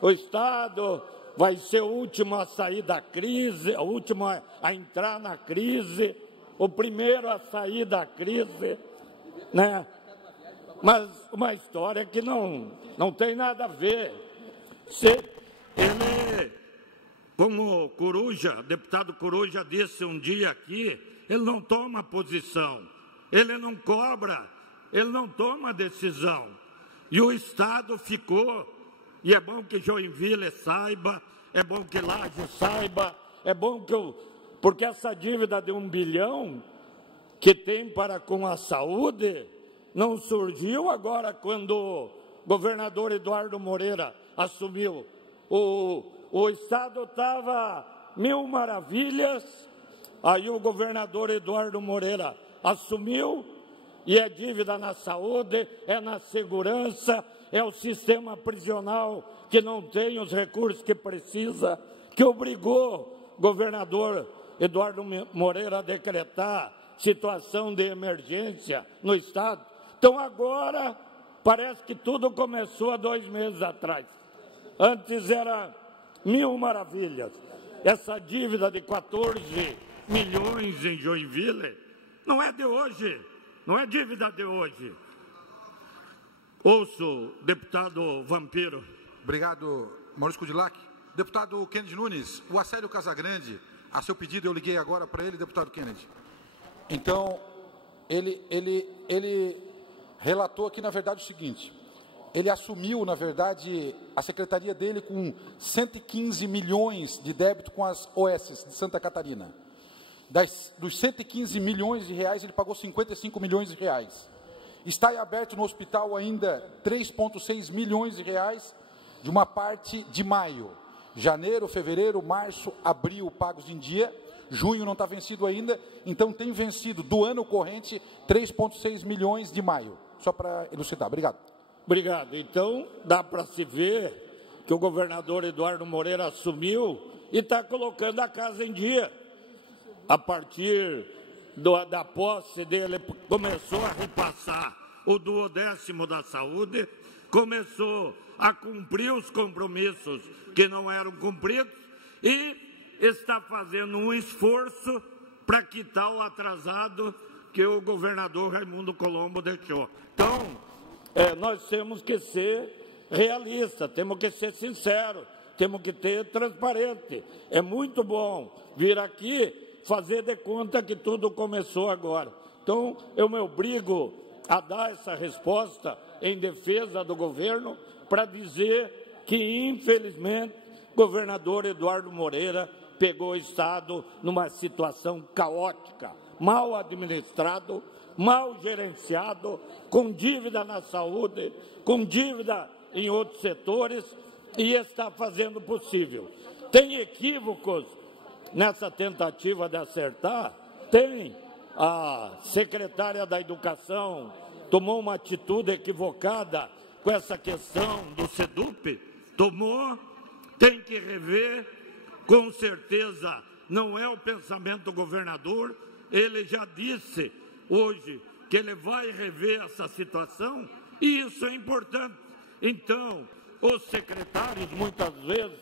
o Estado vai ser o último a sair da crise, o último a entrar na crise, o primeiro a sair da crise, né? Mas uma história que não tem nada a ver. Ele, como Coruja, deputado Coruja disse um dia aqui, ele não toma posição, ele não cobra, ele não toma decisão. E o Estado ficou, e é bom que Joinville saiba, é bom que Laje saiba, é bom que porque essa dívida de 1 bilhão que tem para com a saúde não surgiu agora quando o governador Eduardo Moreira assumiu. O Estado estava mil maravilhas, aí o governador Eduardo Moreira assumiu, e é dívida na saúde, é na segurança, é o sistema prisional que não tem os recursos que precisa, que obrigou o governador Eduardo Moreira a decretar situação de emergência no Estado. Então agora parece que tudo começou há 2 meses atrás. Antes era mil maravilhas. Essa dívida de 14 milhões em Joinville não é de hoje, não é dívida de hoje. Ouço, deputado Vampiro. Obrigado, Maurício Kudlak. Deputado Kennedy Nunes, o Acélio Casagrande, a seu pedido eu liguei agora para ele, deputado Kennedy. Então, ele relatou aqui, na verdade, o seguinte, ele assumiu, na verdade, a secretaria dele com 115 milhões de débito com as OS de Santa Catarina. Dos 115 milhões de reais, ele pagou 55 milhões de reais. Está aberto no hospital ainda 3,6 milhões de reais de uma parte de maio. Janeiro, fevereiro, março, abril, pagos em dia. junho não está vencido ainda, então tem vencido do ano corrente 3,6 milhões de maio. Só para elucidar. Obrigado. Obrigado. Então, dá para se ver que o governador Eduardo Moreira assumiu e está colocando a casa em dia. A partir da posse dele, começou a repassar o 12º da saúde, começou a cumprir os compromissos que não eram cumpridos e está fazendo um esforço para quitar o atrasado que o governador Raimundo Colombo deixou. Então, nós temos que ser realistas, temos que ser sinceros, temos que ter transparente. É muito bom vir aqui fazer de conta que tudo começou agora. Então, eu me obrigo a dar essa resposta em defesa do governo para dizer que, infelizmente, o governador Eduardo Moreira pegou o Estado numa situação caótica, mal administrado, mal gerenciado, com dívida na saúde, com dívida em outros setores, e está fazendo o possível. Tem equívocos nessa tentativa de acertar? Tem. A secretária da Educação tomou uma atitude equivocada com essa questão do SEDUP? Tomou, tem que rever, com certeza não é o pensamento do governador, ele já disse hoje que ele vai rever essa situação e isso é importante. Então, os secretários, muitas vezes,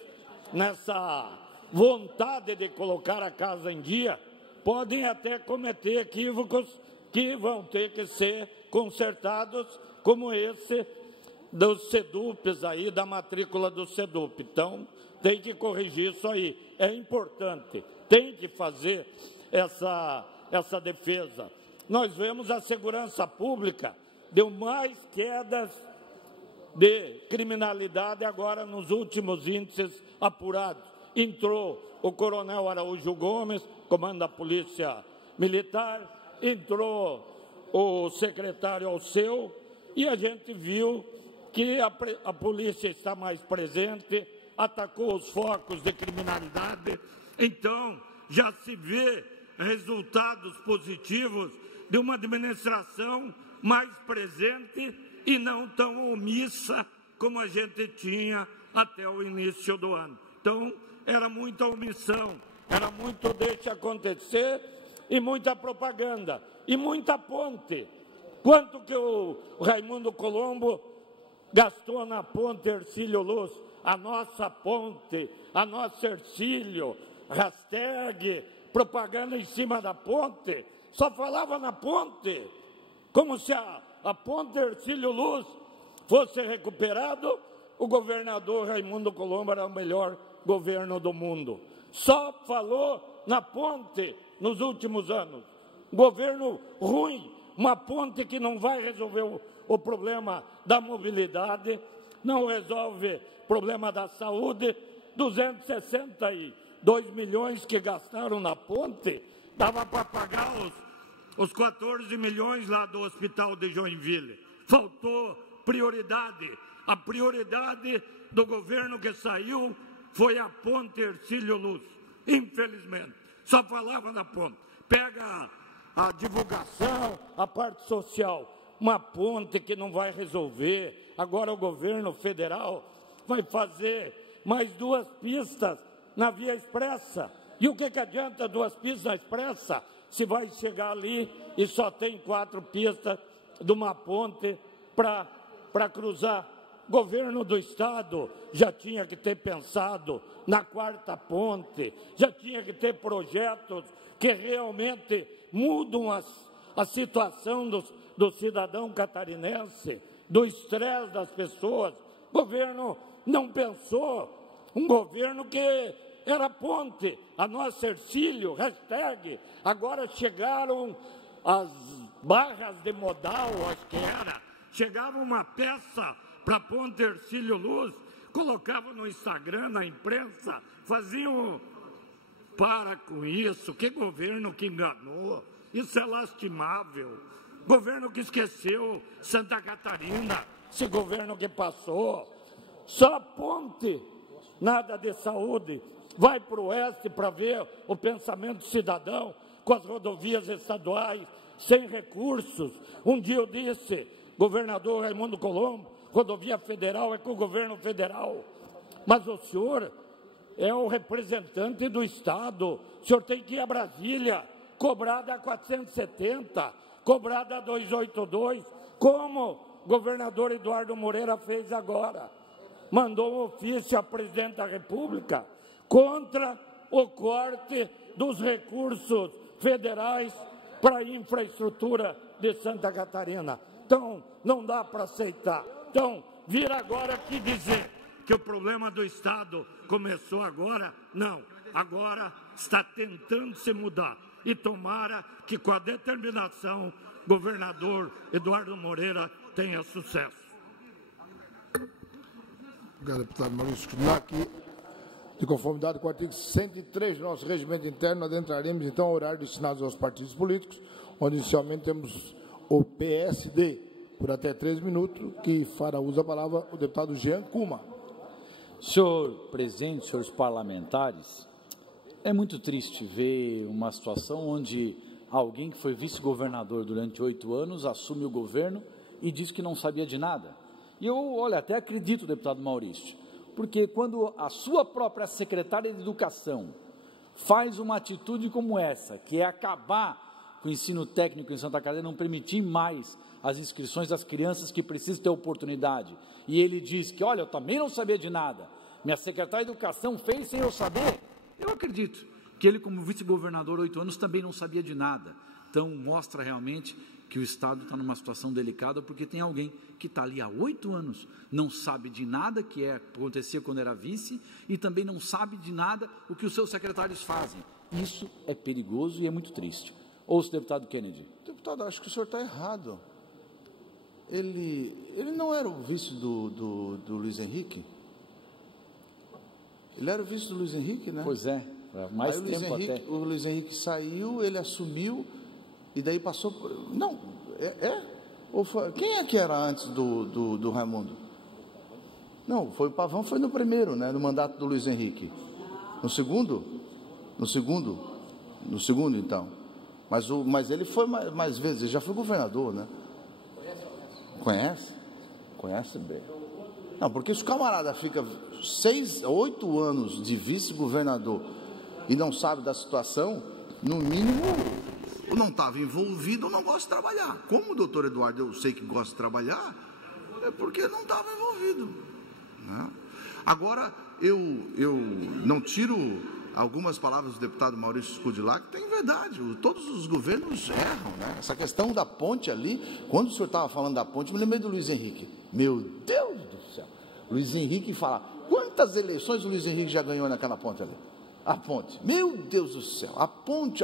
nessa vontade de colocar a casa em dia, podem até cometer equívocos que vão ter que ser consertados, como esse dos SEDUPs aí, da matrícula do SEDUP. Então, tem que corrigir isso aí. É importante, tem que fazer essa defesa. Nós vemos a segurança pública deu mais quedas de criminalidade agora nos últimos índices apurados. Entrou o coronel Araújo Gomes, comando da Polícia Militar, entrou o secretário Alceu, e a gente viu que a polícia está mais presente, atacou os focos de criminalidade. Então, já se vê resultados positivos de uma administração mais presente e não tão omissa como a gente tinha até o início do ano. Então, era muita omissão, era muito deixa acontecer e muita propaganda e muita ponte. Quanto que o Raimundo Colombo gastou na ponte Hercílio Luz? A nossa ponte, a nossa Hercílio, hashtag, propaganda em cima da ponte, só falava na ponte, como se a ponte Hercílio Luz fosse recuperado, o governador Raimundo Colombo era o melhor governo do mundo. Só falou na ponte nos últimos anos. Governo ruim, uma ponte que não vai resolver o problema da mobilidade, não resolve o problema da saúde. 262 milhões que gastaram na ponte, dava para pagar os 14 milhões lá do hospital de Joinville. Faltou prioridade. A prioridade do governo que saiu foi a ponte Hercílio Luz. Infelizmente, só falava na ponte. Pega a divulgação, a parte social, uma ponte que não vai resolver. Agora o governo federal vai fazer mais 2 pistas na Via Expressa. E o que adianta 2 pistas na Expressa se vai chegar ali e só tem 4 pistas de uma ponte para cruzar? Governo do Estado já tinha que ter pensado na 4ª ponte, já tinha que ter projetos que realmente mudam a situação do cidadão catarinense, do estresse das pessoas. O governo não pensou, um governo que era ponte, a nossa Hercílio, hashtag, agora chegaram as barras de modal, acho que era, chegava uma peça para a ponte Hercílio Luz, colocava no Instagram, na imprensa, faziam... Para com isso, que governo que enganou, isso é lastimável. Governo que esqueceu Santa Catarina, esse governo que passou, só ponte, nada de saúde. vai para o oeste para ver o pensamento cidadão com as rodovias estaduais sem recursos. Um dia eu disse, governador Raimundo Colombo, rodovia federal é com o governo federal, mas o senhor é o representante do Estado, o senhor tem que ir a Brasília, cobrada a 470, cobrada a 282, como o governador Eduardo Moreira fez agora. Mandou um ofício à presidente da República contra o corte dos recursos federais para a infraestrutura de Santa Catarina. Então, não dá para aceitar. Então, vir agora aqui dizer que o problema do Estado começou agora, não. Agora está tentando se mudar. E tomara que com a determinação, governador Eduardo Moreira tenha sucesso. Obrigado, deputado Maurício Kudlak. De conformidade com o artigo 103 do nosso regimento interno, adentraremos então ao horário destinado aos partidos políticos, onde inicialmente temos o PSD, por até 3 minutos, que fará uso da palavra o deputado Jean Kuma. Senhor presidente, senhores parlamentares, é muito triste ver uma situação onde alguém que foi vice-governador durante 8 anos assume o governo e diz que não sabia de nada. E eu, olha, até acredito, deputado Maurício, porque quando a sua própria secretária de Educação faz uma atitude como essa, que é acabar com o ensino técnico em Santa Catarina, não permitir mais as inscrições das crianças que precisam ter oportunidade, e ele diz que, olha, eu também não sabia de nada, minha secretária de Educação fez sem eu saber, eu acredito que ele, como vice-governador 8 anos, também não sabia de nada. Então, mostra realmente que o Estado está numa situação delicada, porque tem alguém que está ali há 8 anos, não sabe de nada que acontecia quando era vice, e também não sabe de nada o que os seus secretários fazem. Isso é perigoso e é muito triste. Ouça o deputado Kennedy. Deputado, acho que o senhor está errado. Ele não era o vice do Luiz Henrique? Ele era o vice do Luiz Henrique, né? Pois é, mais aí tempo até. O Luiz Henrique saiu, ele assumiu, e daí passou por... Não, Ou foi, quem é que era antes do Raimundo? Não, foi o Pavão, foi no primeiro, né? No mandato do Luiz Henrique. No segundo? No segundo, então. Mas ele foi mais vezes, ele já foi governador, né? Conhece? Conhece bem. Não, porque se o camarada fica 8 anos de vice-governador e não sabe da situação, no mínimo, ou não estava envolvido ou não gosta de trabalhar. Como o doutor Eduardo, eu sei que gosta de trabalhar, é porque não estava envolvido, né? Agora, eu não tiro algumas palavras do deputado Maurício Kudlak, que tem verdade, todos os governos erram, né? Essa questão da ponte ali, quando o senhor estava falando da ponte, me lembrei do Luiz Henrique. Meu Deus do céu! Luiz Henrique fala, quantas eleições o Luiz Henrique já ganhou naquela ponte ali? A ponte, meu Deus do céu, a ponte.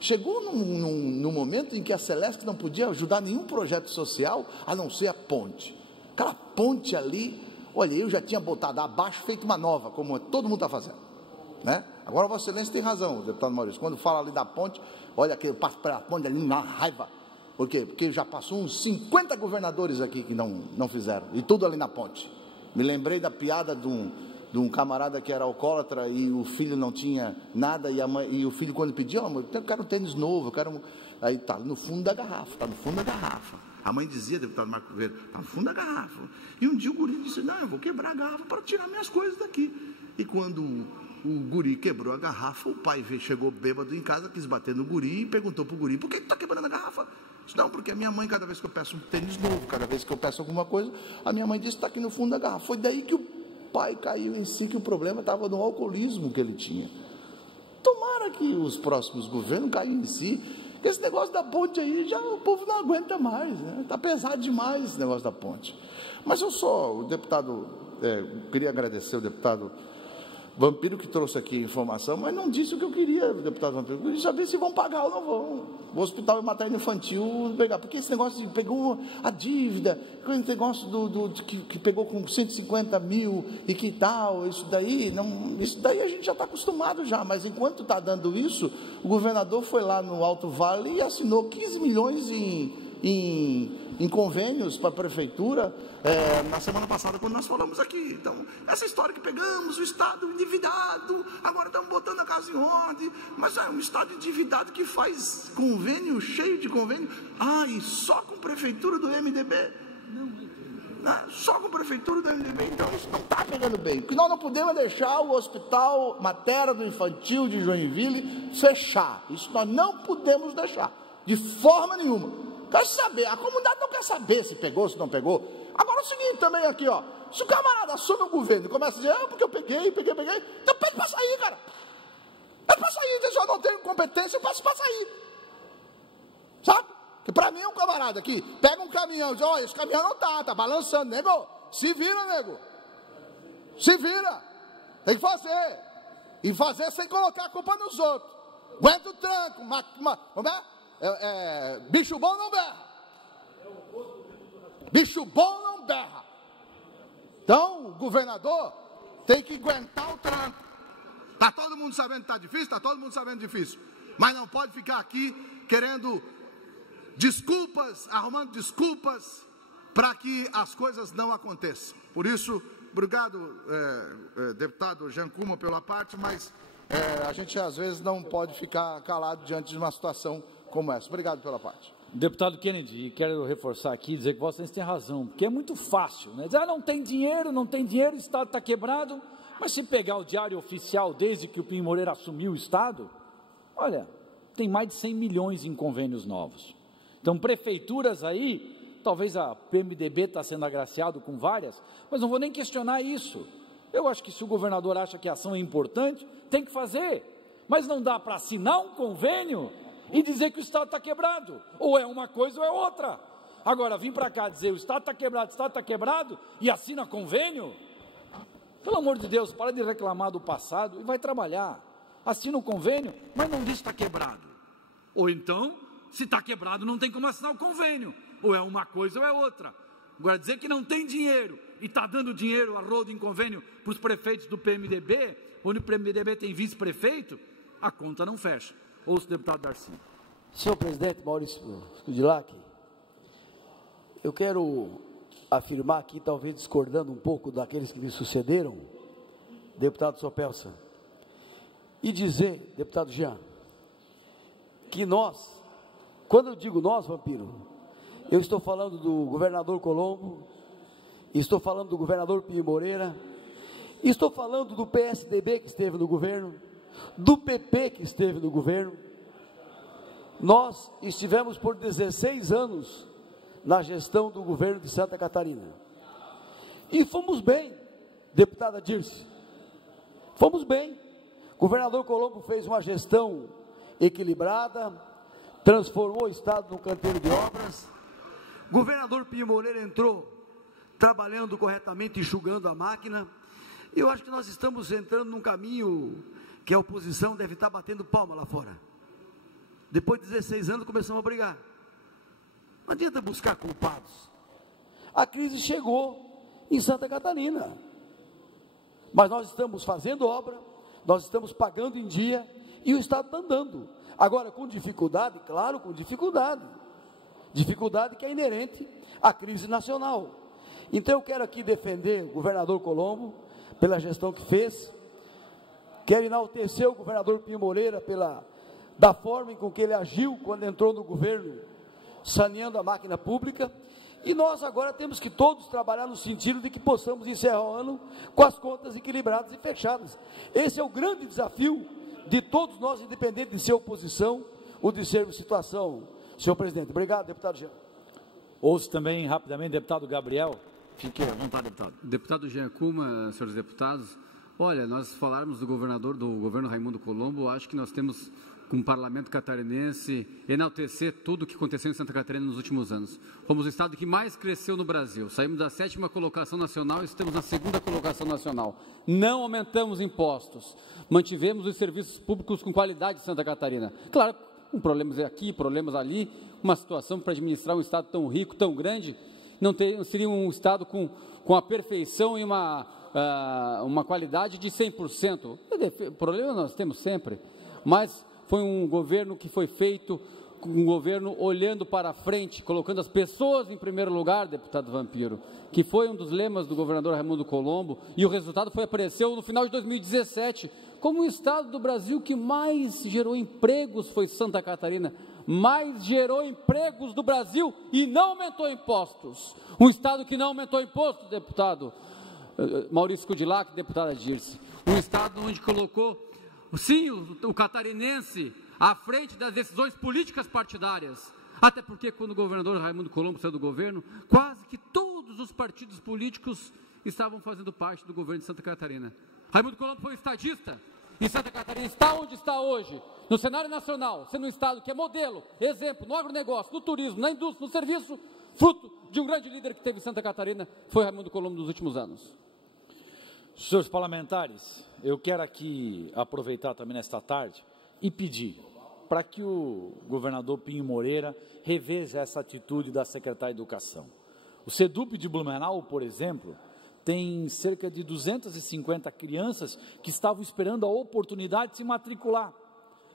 Chegou num momento em que a Celesc não podia ajudar nenhum projeto social, a não ser a ponte. Aquela ponte ali, olha, eu já tinha botado abaixo, feito uma nova, como todo mundo está fazendo, né? Agora Vossa Excelência tem razão, deputado Maurício, quando fala ali da ponte, olha que eu passo pela ponte ali, uma raiva. Por quê? Porque já passou uns 50 governadores aqui que não fizeram, e tudo ali na ponte. Me lembrei da piada de um camarada que era alcoólatra e o filho não tinha nada, e o filho quando pediu, eu quero um tênis novo, aí está no fundo da garrafa, A mãe dizia, deputado Marco Vieira, está no fundo da garrafa. E um dia o guri disse, não, eu vou quebrar a garrafa para tirar minhas coisas daqui. E quando o guri quebrou a garrafa, o pai chegou bêbado em casa, quis bater no guri e perguntou para o guri, por que tu está quebrando a garrafa? Disse, não, porque a minha mãe, cada vez que eu peço um tênis novo, cada vez que eu peço alguma coisa, a minha mãe disse, está aqui no fundo da garrafa. Foi daí que o pai caiu em si, que o problema estava no alcoolismo que ele tinha. Tomara que os próximos governos caiam em si, que esse negócio da ponte aí, já o povo não aguenta mais, né? Está pesado demais esse negócio da ponte. Mas o deputado, queria agradecer o deputado Vampiro que trouxe aqui a informação, mas não disse o que eu queria, o deputado Vampiro. Eu queria saber se vão pagar ou não vão. O hospital materno infantil pegar, porque esse negócio de pegou a dívida, aquele negócio que pegou com 150 mil e que tal, isso daí a gente já está acostumado já, mas enquanto está dando isso, o governador foi lá no Alto Vale e assinou 15 milhões em em convênios para a prefeitura na semana passada, quando nós falamos aqui. Então, essa história que pegamos o Estado endividado, agora estamos botando a casa em ordem, mas é um Estado endividado que faz convênio, cheio de convênio, e só com prefeitura do MDB? Só com prefeitura do MDB, então isso não está pegando bem. Porque nós não podemos deixar o Hospital Materno do Infantil de Joinville fechar. Isso nós não podemos deixar, de forma nenhuma. Quer saber, a comunidade não quer saber se pegou, se não pegou. Agora é o seguinte também aqui, ó. Se o camarada assume o governo e começa a dizer, porque eu peguei, então pede para sair, cara. Pede para sair, se eu não tenho competência, eu peço para sair. Sabe? Que para mim é um camarada aqui, pega um caminhão e diz, esse caminhão não tá balançando, nego. Se vira, nego. Se vira. Tem que fazer. E fazer sem colocar a culpa nos outros. Aguenta o tranco. Como é? Bicho bom não berra. Bicho bom não berra. Então, o governador tem que aguentar o tranco. Está todo mundo sabendo que está difícil? Está todo mundo sabendo difícil. Mas não pode ficar aqui querendo desculpas, arrumando desculpas para que as coisas não aconteçam. Por isso, obrigado, deputado Jean Kuma, pela parte, mas a gente às vezes não pode ficar calado diante de uma situação como essa. Obrigado pela parte. Deputado Kennedy, quero reforçar aqui, dizer que Vossa Excelência tem razão, porque é muito fácil, né? Dizer, não tem dinheiro, o Estado está quebrado, mas se pegar o diário oficial desde que o Pinho Moreira assumiu o Estado, olha, tem mais de 100 milhões em convênios novos. Então, prefeituras aí, talvez a PMDB está sendo agraciado com várias, mas não vou nem questionar isso. Eu acho que se o governador acha que a ação é importante, tem que fazer. Mas não dá para assinar um convênio e dizer que o Estado está quebrado. Ou é uma coisa ou é outra. Agora, vir para cá dizer o Estado está quebrado e assina convênio? Pelo amor de Deus, para de reclamar do passado e vai trabalhar. Assina um convênio, mas não diz que está quebrado. Ou então, se está quebrado, não tem como assinar o convênio. Ou é uma coisa ou é outra. Agora, dizer que não tem dinheiro e está dando dinheiro a rodo em convênio para os prefeitos do PMDB, onde o PMDB tem vice-prefeito, a conta não fecha. Ouço o deputado Darcy. Senhor presidente Maurício Kudilac, eu quero afirmar aqui, talvez discordando um pouco daqueles que me sucederam, deputado Sopelsa, e dizer, deputado Jean, que nós, quando eu digo nós, Vampiro, eu estou falando do governador Colombo, estou falando do governador Pinho Moreira, estou falando do PSDB que esteve no governo, do PP que esteve no governo. Nós estivemos por 16 anos na gestão do governo de Santa Catarina. E fomos bem, deputada Dirce. Fomos bem. O governador Colombo fez uma gestão equilibrada, transformou o Estado num canteiro de obras. O governador Pinho Moreira entrou trabalhando corretamente, enxugando a máquina. E eu acho que nós estamos entrando num caminho que a oposição deve estar batendo palma lá fora. Depois de 16 anos começamos a brigar. Não adianta buscar culpados. A crise chegou em Santa Catarina. Mas nós estamos fazendo obra, nós estamos pagando em dia e o Estado está andando. Agora, com dificuldade, claro, com dificuldade. Dificuldade que é inerente à crise nacional. Então eu quero aqui defender o governador Colombo pela gestão que fez. Quero enaltecer o governador Pinho Moreira da forma com que ele agiu quando entrou no governo, saneando a máquina pública. E nós agora temos que todos trabalhar no sentido de que possamos encerrar o ano com as contas equilibradas e fechadas. Esse é o grande desafio de todos nós, independente de ser oposição ou de ser situação. Senhor presidente, obrigado, deputado Jean. Ouço também rapidamente, deputado Gabriel. Fique à vontade, deputado. Deputado Jean Kuma, senhores deputados, olha, nós falarmos do governador do governo Raimundo Colombo, acho que nós temos, com o parlamento catarinense, enaltecer tudo o que aconteceu em Santa Catarina nos últimos anos. Fomos o estado que mais cresceu no Brasil. Saímos da 7ª colocação nacional e estamos na 2ª colocação nacional. Não aumentamos impostos. Mantivemos os serviços públicos com qualidade em Santa Catarina. Claro, com problemas aqui, problemas ali, uma situação para administrar um estado tão rico, tão grande, não seria um estado com a perfeição e uma qualidade de 100%. Problema nós temos sempre, mas foi um governo que foi feito um governo olhando para frente, colocando as pessoas em primeiro lugar, deputado Vampiro, que foi um dos lemas do governador Raimundo Colombo, e o resultado apareceu no final de 2017, como o estado do Brasil que mais gerou empregos foi Santa Catarina, mais gerou empregos do Brasil e não aumentou impostos. Um estado que não aumentou imposto, deputado Maurício Kudilac, deputada Dirce. Um estado onde colocou, sim, o catarinense à frente das decisões políticas partidárias. Até porque quando o governador Raimundo Colombo saiu do governo, quase que todos os partidos políticos estavam fazendo parte do governo de Santa Catarina. Raimundo Colombo foi estadista, e Santa Catarina está onde está hoje, no cenário nacional, sendo um estado que é modelo, exemplo, no agronegócio, no turismo, na indústria, no serviço, fruto de um grande líder que teve Santa Catarina, foi Raimundo Colombo nos últimos anos. Senhores parlamentares, eu quero aqui aproveitar também nesta tarde e pedir para que o governador Pinho Moreira reveja essa atitude da secretária de Educação. O SEDUP de Blumenau, por exemplo, tem cerca de 250 crianças que estavam esperando a oportunidade de se matricular.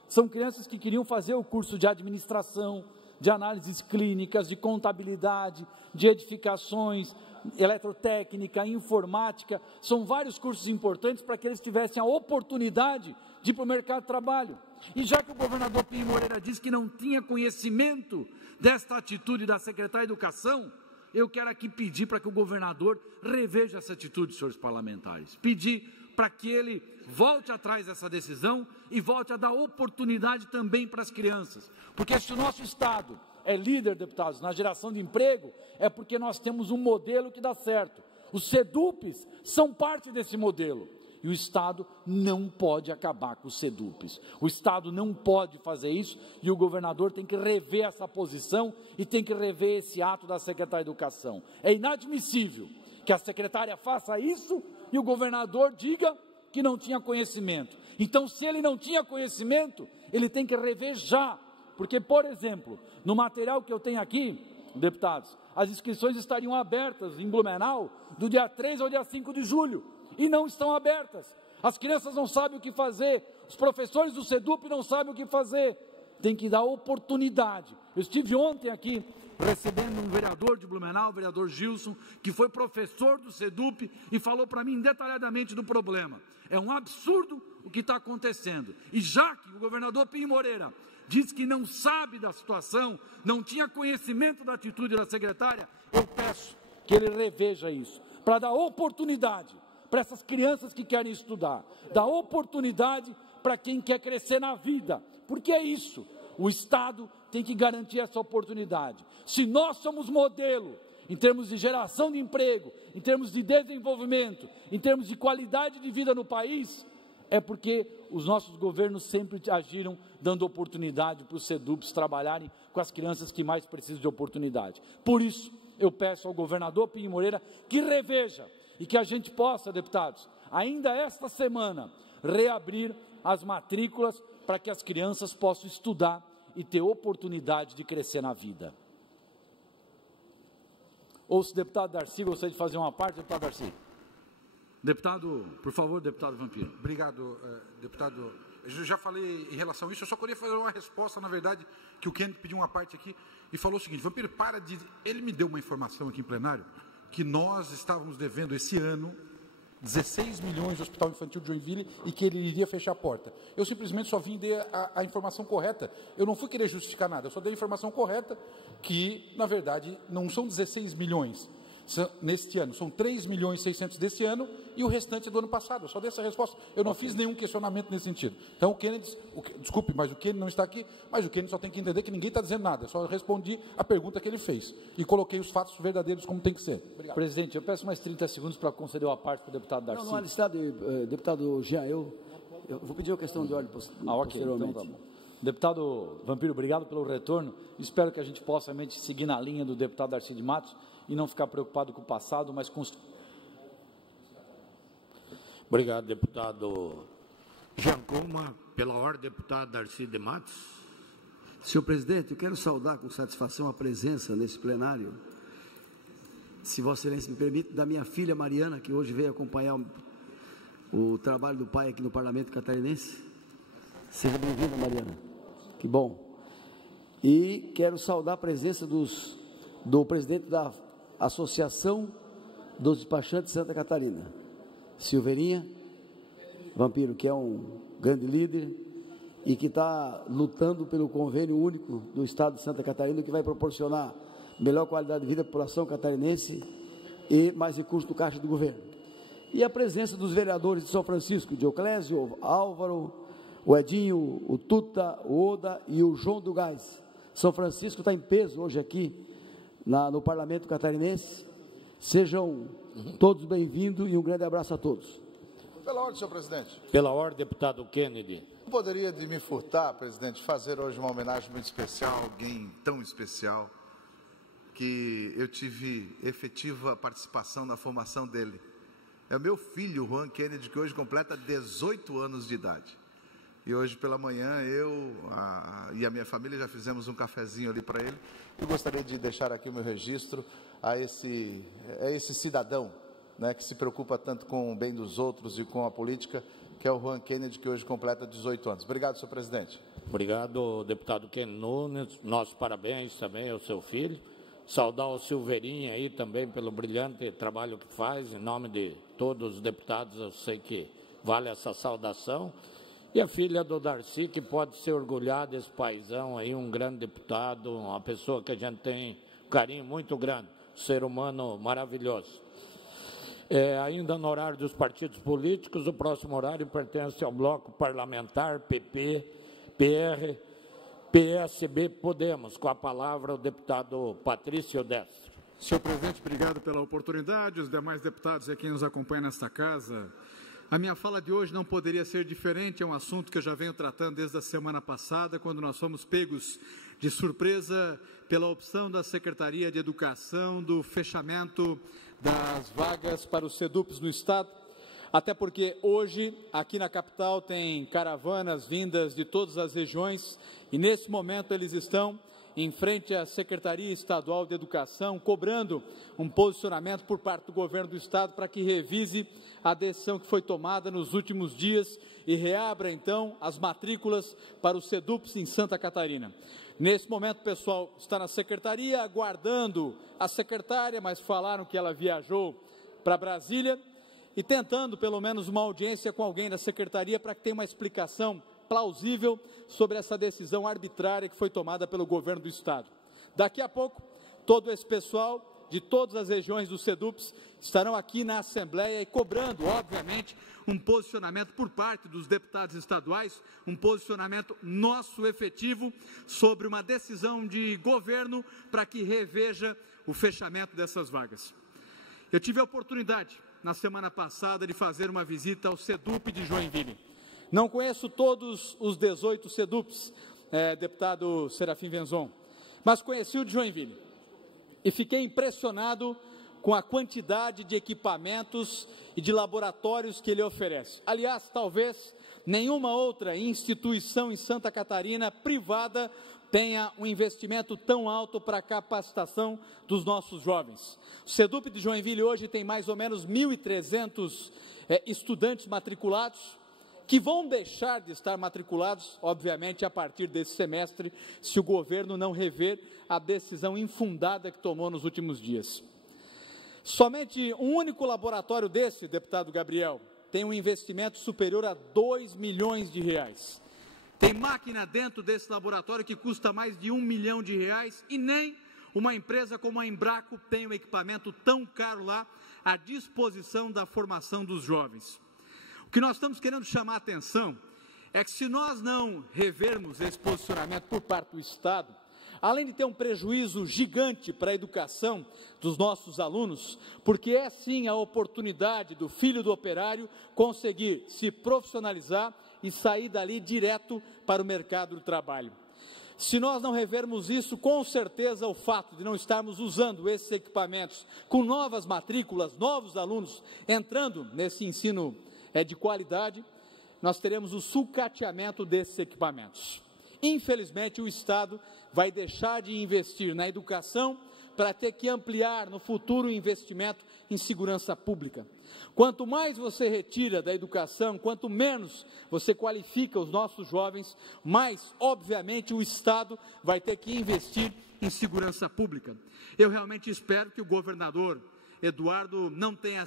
São crianças que queriam fazer o curso de administração, de análises clínicas, de contabilidade, de edificações, eletrotécnica, informática. São vários cursos importantes para que eles tivessem a oportunidade de ir para o mercado de trabalho. E já que o governador Pinho Moreira disse que não tinha conhecimento desta atitude da secretária de Educação, eu quero aqui pedir para que o governador reveja essa atitude, senhores parlamentares. Pedir para que ele volte atrás dessa decisão e volte a dar oportunidade também para as crianças. Porque se o nosso Estado é líder, deputados, na geração de emprego, é porque nós temos um modelo que dá certo. Os SEDUPs são parte desse modelo. E o Estado não pode acabar com os SEDUPs. O Estado não pode fazer isso e o governador tem que rever essa posição e tem que rever esse ato da secretária de Educação. É inadmissível que a secretária faça isso e o governador diga que não tinha conhecimento. Então, se ele não tinha conhecimento, ele tem que rever já. Porque, por exemplo, no material que eu tenho aqui, deputados, as inscrições estariam abertas em Blumenau do dia 3 ao dia 5 de julho. E não estão abertas. As crianças não sabem o que fazer, os professores do SEDUP não sabem o que fazer. Tem que dar oportunidade. Eu estive ontem aqui recebendo um vereador de Blumenau, o vereador Gilson, que foi professor do SEDUP e falou para mim detalhadamente do problema. É um absurdo o que está acontecendo. E já que o governador Pinho Moreira diz que não sabe da situação, não tinha conhecimento da atitude da secretária, eu peço que ele reveja isso, para dar oportunidade para essas crianças que querem estudar, dar oportunidade para quem quer crescer na vida, porque é isso, o Estado tem que garantir essa oportunidade. Se nós somos modelo em termos de geração de emprego, em termos de desenvolvimento, em termos de qualidade de vida no país, é porque os nossos governos sempre agiram dando oportunidade para os SEDUPs trabalharem com as crianças que mais precisam de oportunidade. Por isso, eu peço ao governador Pinho Moreira que reveja e que a gente possa, deputados, ainda esta semana, reabrir as matrículas para que as crianças possam estudar e ter oportunidade de crescer na vida. Ou se o deputado Darcy gostaria de fazer uma parte, deputado Darcy. Deputado, por favor, deputado Vampiro. Obrigado, deputado. Eu já falei em relação a isso, eu só queria fazer uma resposta, na verdade, que o Kennedy pediu uma parte aqui e falou o seguinte: Vampiro, para de... Ele me deu uma informação aqui em plenário que nós estávamos devendo esse ano 16 milhões do Hospital Infantil de Joinville e que ele iria fechar a porta. Eu simplesmente só vim dar a informação correta. Eu não fui querer justificar nada, eu só dei a informação correta que, na verdade, não são 16 milhões neste ano, são 3 milhões e 600 desse ano e o restante é do ano passado. Eu só dei essa resposta. Eu não fiz nenhum questionamento nesse sentido. Então o Kennedy, desculpe, mas o Kennedy não está aqui, mas o Kennedy só tem que entender que ninguém está dizendo nada. Eu só respondi a pergunta que ele fez e coloquei os fatos verdadeiros como tem que ser. Obrigado. Presidente, eu peço mais 30 segundos para conceder a parte para o deputado Darcy. Não há necessidade, deputado Jean, eu vou pedir uma questão de ordem posteriormente. Então tá bom. Deputado Vampiro, obrigado pelo retorno. Espero que a gente possa realmente seguir na linha do deputado Darcy de Matos e não ficar preocupado com o passado, mas com os... Obrigado, deputado Giancuma. Pela ordem, deputado Darcy de Matos. Senhor presidente, eu quero saudar com satisfação a presença nesse plenário, se Vossa Excelência me permite, da minha filha Mariana, que hoje veio acompanhar o trabalho do pai aqui no Parlamento Catarinense. Seja bem-vinda, Mariana. Que bom. E quero saudar a presença do presidente da Associação dos Despachantes de Santa Catarina, Silveirinha Vampiro, que é um grande líder e que está lutando pelo convênio único do Estado de Santa Catarina, que vai proporcionar melhor qualidade de vida à população catarinense e mais recursos do Caixa do Governo. E a presença dos vereadores de São Francisco, Dioclésio, o Álvaro, o Edinho, o Tuta, o Oda e o João do Gás. São Francisco está em peso hoje aqui no Parlamento Catarinense. Sejam todos bem-vindos e um grande abraço a todos. Pela ordem, senhor presidente. Pela ordem, deputado Kennedy. Não poderia de me furtar, presidente, fazer hoje uma homenagem muito especial a alguém tão especial que eu tive efetiva participação na formação dele. É o meu filho, Juan Kennedy, que hoje completa 18 anos de idade. E hoje pela manhã e a minha família já fizemos um cafezinho ali para ele. Eu gostaria de deixar aqui o meu registro a esse cidadão, né, que se preocupa tanto com o bem dos outros e com a política, que é o Juan Kennedy, que hoje completa 18 anos. Obrigado, senhor presidente. Obrigado, deputado Kennedy Nunes. Nossos parabéns também ao seu filho. Saudar o Silveirinha aí também pelo brilhante trabalho que faz. Em nome de todos os deputados, eu sei que vale essa saudação. E a filha do Darcy, que pode se orgulhar desse paizão aí, um grande deputado, uma pessoa que a gente tem um carinho muito grande, um ser humano maravilhoso. Ainda no horário dos partidos políticos, o próximo horário pertence ao bloco parlamentar PP, PR, PSB, Podemos. Com a palavra o deputado Patrício Destro. Senhor presidente, obrigado pela oportunidade. Os demais deputados e quem nos acompanha nesta casa. A minha fala de hoje não poderia ser diferente, é um assunto que eu já venho tratando desde a semana passada, quando nós fomos pegos de surpresa pela opção da Secretaria de Educação do fechamento das vagas para os SEDUPs no Estado, até porque hoje, aqui na capital, tem caravanas vindas de todas as regiões e nesse momento eles estão em frente à Secretaria Estadual de Educação, cobrando um posicionamento por parte do governo do Estado para que revise a decisão que foi tomada nos últimos dias e reabra, então, as matrículas para os SEDUPs em Santa Catarina. Nesse momento, o pessoal está na Secretaria, aguardando a secretária, mas falaram que ela viajou para Brasília e tentando, pelo menos, uma audiência com alguém da Secretaria para que tenha uma explicação plausível sobre essa decisão arbitrária que foi tomada pelo governo do Estado. Daqui a pouco, todo esse pessoal de todas as regiões dos SEDUPs estarão aqui na Assembleia e cobrando, obviamente, um posicionamento por parte dos deputados estaduais, um posicionamento nosso efetivo sobre uma decisão de governo para que reveja o fechamento dessas vagas. Eu tive a oportunidade, na semana passada, de fazer uma visita ao SEDUP de Joinville. Não conheço todos os 18 SEDUPs, deputado Serafim Venzon, mas conheci o de Joinville e fiquei impressionado com a quantidade de equipamentos e de laboratórios que ele oferece. Aliás, talvez nenhuma outra instituição em Santa Catarina privada tenha um investimento tão alto para a capacitação dos nossos jovens. O SEDUP de Joinville hoje tem mais ou menos 1.300 estudantes matriculados, que vão deixar de estar matriculados, obviamente, a partir desse semestre, se o governo não rever a decisão infundada que tomou nos últimos dias. Somente um único laboratório desse, deputado Gabriel, tem um investimento superior a 2 milhões de reais. Tem máquina dentro desse laboratório que custa mais de 1 milhão de reais e nem uma empresa como a Embraco tem um equipamento tão caro lá à disposição da formação dos jovens. O que nós estamos querendo chamar a atenção é que se nós não revermos esse posicionamento por parte do Estado, além de ter um prejuízo gigante para a educação dos nossos alunos, porque é sim a oportunidade do filho do operário conseguir se profissionalizar e sair dali direto para o mercado do trabalho. Se nós não revermos isso, com certeza o fato de não estarmos usando esses equipamentos com novas matrículas, novos alunos entrando nesse ensino de qualidade, nós teremos o sucateamento desses equipamentos. Infelizmente, o Estado vai deixar de investir na educação para ter que ampliar no futuro o investimento em segurança pública. Quanto mais você retira da educação, quanto menos você qualifica os nossos jovens, mais, obviamente, o Estado vai ter que investir em segurança pública. Eu realmente espero que o governador Eduardo não tenha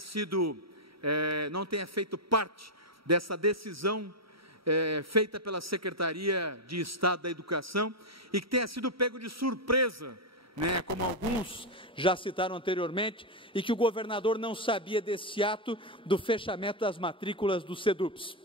feito parte dessa decisão feita pela Secretaria de Estado da Educação e que tenha sido pego de surpresa, como alguns já citaram anteriormente, e que o governador não sabia desse ato do fechamento das matrículas do SEDUPS.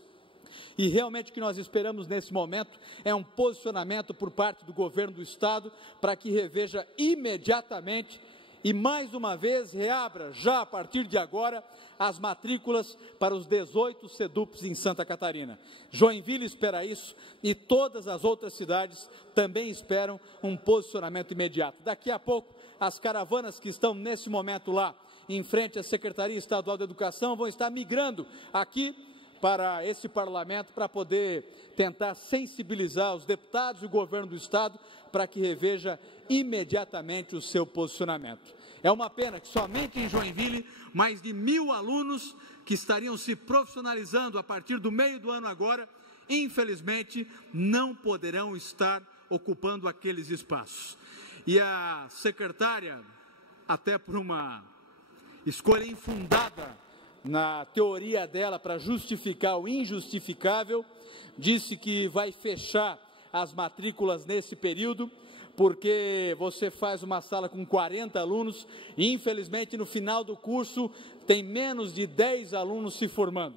E realmente o que nós esperamos nesse momento é um posicionamento por parte do governo do Estado para que reveja imediatamente e mais uma vez reabra já a partir de agora as matrículas para os 18 SEDUPs em Santa Catarina. Joinville espera isso e todas as outras cidades também esperam um posicionamento imediato. Daqui a pouco as caravanas que estão nesse momento lá em frente à Secretaria Estadual de Educação vão estar migrando aqui para esse parlamento para poder tentar sensibilizar os deputados e o governo do Estado para que reveja imediatamente o seu posicionamento. É uma pena que somente em Joinville, mais de 1.000 alunos que estariam se profissionalizando a partir do meio do ano agora, infelizmente, não poderão estar ocupando aqueles espaços. E a secretária, até por uma escolha infundada na teoria dela para justificar o injustificável, disse que vai fechar as matrículas nesse período, porque você faz uma sala com 40 alunos e, infelizmente, no final do curso tem menos de 10 alunos se formando.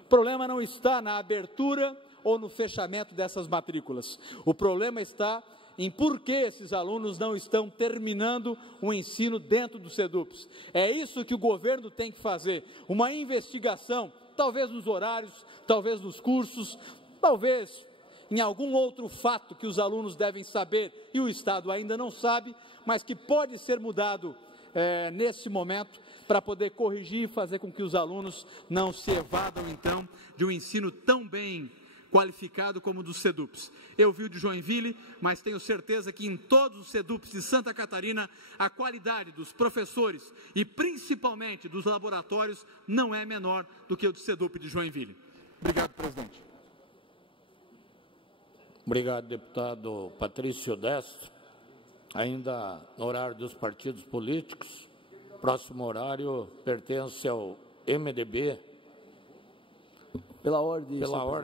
O problema não está na abertura ou no fechamento dessas matrículas. O problema está em por que esses alunos não estão terminando o ensino dentro do SEDUPS. É isso que o governo tem que fazer, uma investigação, talvez nos horários, talvez nos cursos, talvez em algum outro fato que os alunos devem saber e o Estado ainda não sabe, mas que pode ser mudado nesse momento para poder corrigir e fazer com que os alunos não se evadam, então, de um ensino tão bem qualificado como o dos SEDUPs. Eu vi o de Joinville, mas tenho certeza que em todos os SEDUPs de Santa Catarina, a qualidade dos professores e principalmente dos laboratórios não é menor do que o do SEDUP de Joinville. Obrigado, presidente. Obrigado, deputado Patrício Destro. Ainda no horário dos partidos políticos, próximo horário pertence ao MDB. Pela ordem,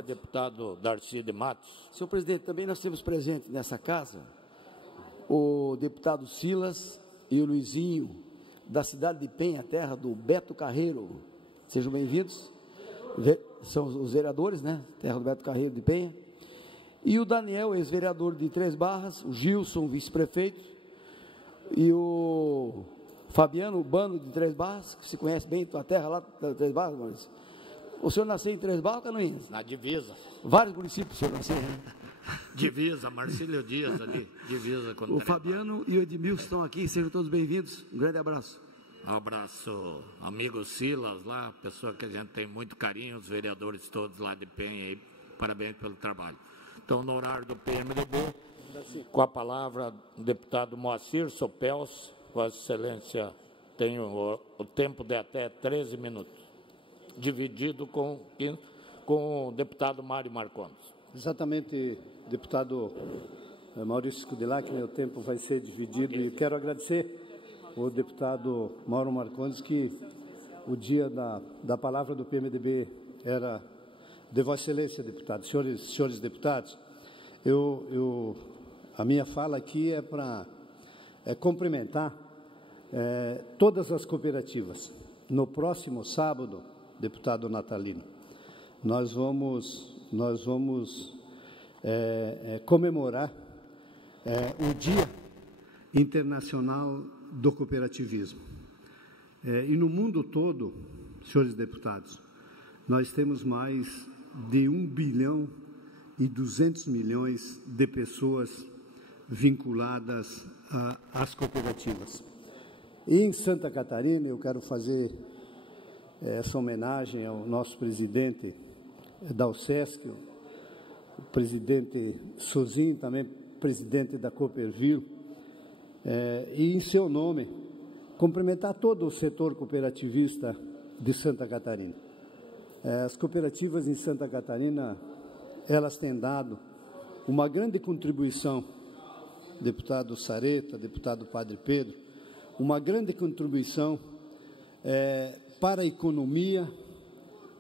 deputado Darcy de Matos. Senhor presidente, também nós temos presente nessa casa o deputado Silas e o Luizinho, da cidade de Penha, terra do Beto Carreiro. Sejam bem-vindos. São os vereadores, né? Terra do Beto Carreiro de Penha. E o Daniel, ex-vereador de Três Barras, o Gilson, vice-prefeito, e o Fabiano Urbano de Três Barras, que se conhece bem tua terra lá, Três Barras, Maurício. O senhor nasceu em Três Barras, Canoinhas? Na divisa. Vários municípios o senhor nasceu, né? Divisa, Marcílio Dias ali, divisa. O Fabiano e o Edmilson estão aqui, sejam todos bem-vindos. Um grande abraço. Um abraço, amigo Silas lá, pessoa que a gente tem muito carinho, os vereadores todos lá de Penha aí, parabéns pelo trabalho. Então, no horário do PMDB, com a palavra, o deputado Moacir Sopels, Vossa Excelência tem o tempo de até 13 minutos, dividido com o deputado Mário Marcondes. Exatamente, deputado Maurício Kudelak, o tempo vai ser dividido e quero agradecer o deputado Mauro Marcondes que o dia da palavra do PMDB era de Vossa Excelência, deputado. Senhores deputados, a minha fala aqui é para cumprimentar todas as cooperativas. No próximo sábado, deputado Natalino, nós vamos comemorar o Dia Internacional do Cooperativismo. E no mundo todo, senhores deputados, nós temos mais de 1,2 bilhão de pessoas vinculadas às cooperativas. E em Santa Catarina, eu quero fazer essa homenagem ao nosso presidente da UCESC, o, o presidente Sozinho, também presidente da Cooperville, que, com a palavra, deputado Moacir Sopels, Vossa Excelência tem o tempo vai ser dividido e quero agradecer o deputado Mauro Marcondes que o dia da palavra do PMDB era de Vossa Excelência. e, em seu nome, cumprimentar todo o setor cooperativista de Santa Catarina. As cooperativas em Santa Catarina, elas têm dado uma grande contribuição, deputado Sareta, deputado Padre Pedro, uma grande contribuição para a economia,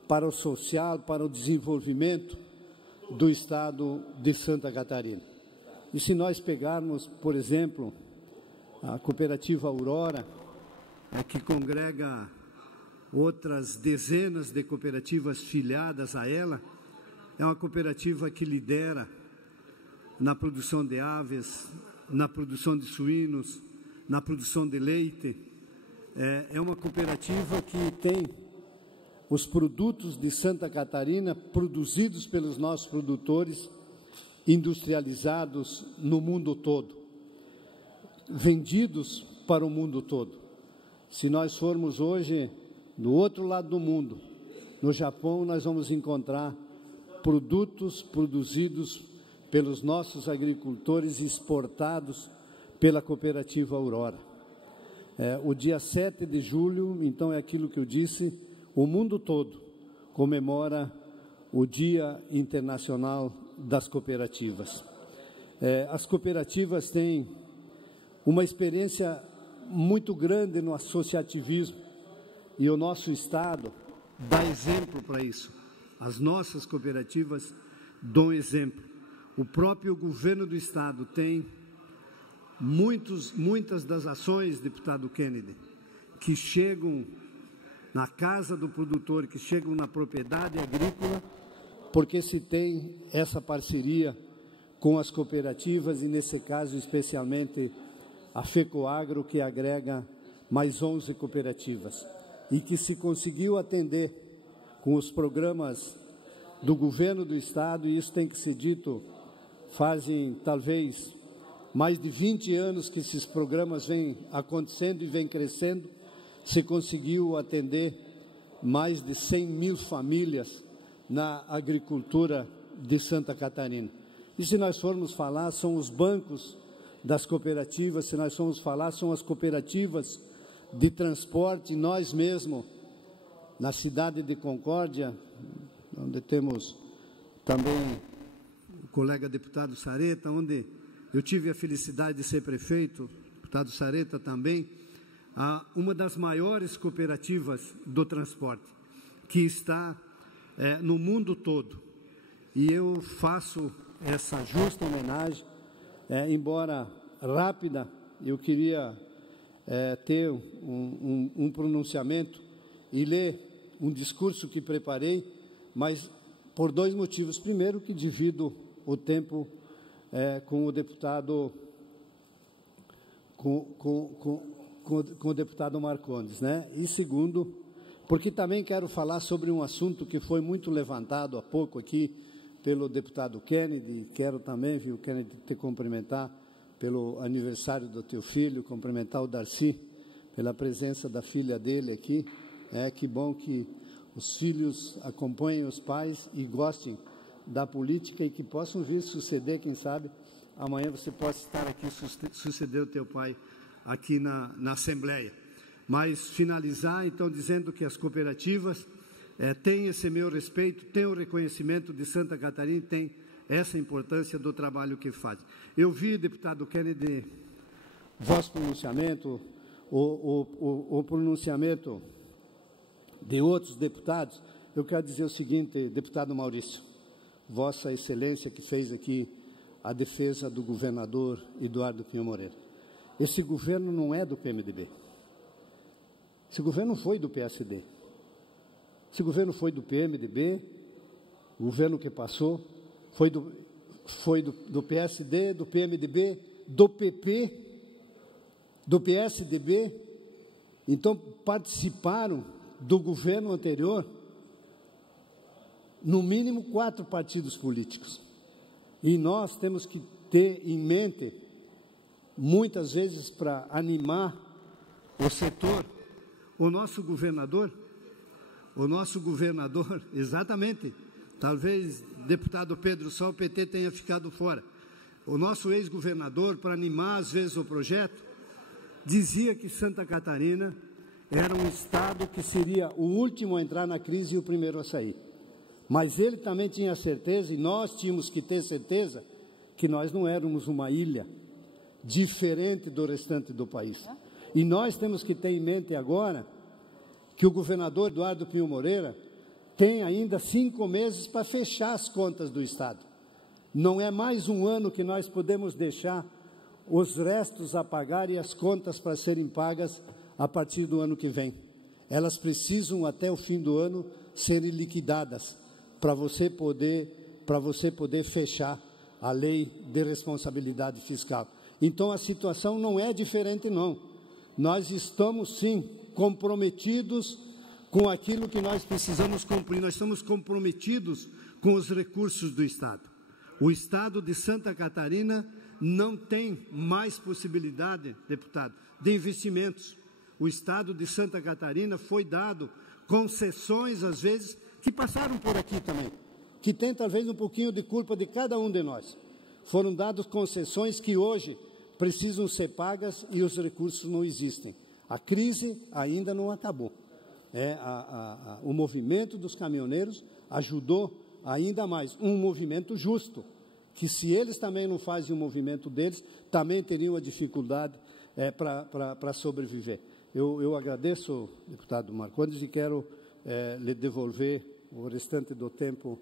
para o social, para o desenvolvimento do Estado de Santa Catarina. E se nós pegarmos, por exemplo, a cooperativa Aurora, que congrega outras dezenas de cooperativas filiadas a ela, é uma cooperativa que lidera na produção de aves, na produção de suínos, na produção de leite. É uma cooperativa que tem os produtos de Santa Catarina produzidos pelos nossos produtores, industrializados no mundo todo, vendidos para o mundo todo. Se nós formos hoje do outro lado do mundo, no Japão, nós vamos encontrar produtos produzidos pelos nossos agricultores e exportados pela cooperativa Aurora. O dia 7 de julho, então, é aquilo que eu disse, o mundo todo comemora o Dia Internacional das Cooperativas. As cooperativas têm uma experiência muito grande no associativismo e o nosso Estado dá exemplo para isso. As nossas cooperativas dão exemplo. O próprio governo do Estado tem muitas das ações, deputado Kennedy, que chegam na casa do produtor, que chegam na propriedade agrícola, porque se tem essa parceria com as cooperativas e, nesse caso, especialmente a FECOAGRO, que agrega mais 11 cooperativas, e que se conseguiu atender com os programas do governo do Estado, e isso tem que ser dito, fazem talvez mais de 20 anos que esses programas vêm acontecendo e vêm crescendo, se conseguiu atender mais de 100 mil famílias na agricultura de Santa Catarina. E se nós formos falar, são os bancos das cooperativas, se nós formos falar, são as cooperativas de transporte, nós mesmos, na cidade de Concórdia, onde temos também o colega deputado Sareta, onde eu tive a felicidade de ser prefeito, deputado Sareta também, uma das maiores cooperativas do transporte, que está no mundo todo. E eu faço essa justa homenagem, embora rápida, eu queria ter um pronunciamento e ler um discurso que preparei, mas por dois motivos. Primeiro, que divido o tempo com o deputado com o deputado Marcondes, né? E segundo, porque também quero falar sobre um assunto que foi muito levantado há pouco aqui pelo deputado Kennedy. Quero também, viu, Kennedy, te cumprimentar pelo aniversário do teu filho, cumprimentar o Darcy pela presença da filha dele aqui. Que bom que os filhos acompanhem os pais e gostem da política e que possam vir suceder, quem sabe, amanhã você possa estar aqui, suceder o teu pai aqui na Assembleia. Mas finalizar, então, dizendo que as cooperativas têm esse meu respeito, têm o reconhecimento de Santa Catarina, têm essa importância do trabalho que fazem. Eu vi, deputado Kennedy, vosso pronunciamento, o pronunciamento de outros deputados. Eu quero dizer o seguinte, deputado Maurício, Vossa Excelência que fez aqui a defesa do governador Eduardo Pinho Moreira. Esse governo não é do PMDB. Esse governo não foi do PSD. Esse governo foi do PMDB, o governo que passou, foi do PSD, do PMDB, do PP, do PSDB. Então, participaram do governo anterior, no mínimo 4 partidos políticos. E nós temos que ter em mente, muitas vezes, para animar o setor, o nosso governador, exatamente, talvez, deputado Pedro, só o PT tenha ficado fora. O nosso ex-governador, para animar, às vezes, o projeto, dizia que Santa Catarina era um estado que seria o último a entrar na crise e o primeiro a sair. Mas ele também tinha certeza, e nós tínhamos que ter certeza, que nós não éramos uma ilha diferente do restante do país. E nós temos que ter em mente agora que o governador Eduardo Pinho Moreira tem ainda 5 meses para fechar as contas do estado. Não é mais um ano que nós podemos deixar os restos a pagar e as contas para serem pagas a partir do ano que vem. Elas precisam até o fim do ano serem liquidadas para você poder fechar a lei de responsabilidade fiscal. Então a situação não é diferente não. Nós estamos sim comprometidos com aquilo que nós precisamos cumprir. Nós estamos comprometidos com os recursos do estado. O estado de Santa Catarina não tem mais possibilidade, deputado, de investimentos. O estado de Santa Catarina foi dado concessões, às vezes, que passaram por aqui também, que tem talvez um pouquinho de culpa de cada um de nós. Foram dadas concessões que hoje precisam ser pagas e os recursos não existem. A crise ainda não acabou. O movimento dos caminhoneiros ajudou ainda mais, um movimento justo, que se eles também não fazem o movimento deles, também teriam a dificuldade para sobreviver. Eu agradeço, deputado Marcondes, e quero lhe devolver o restante do tempo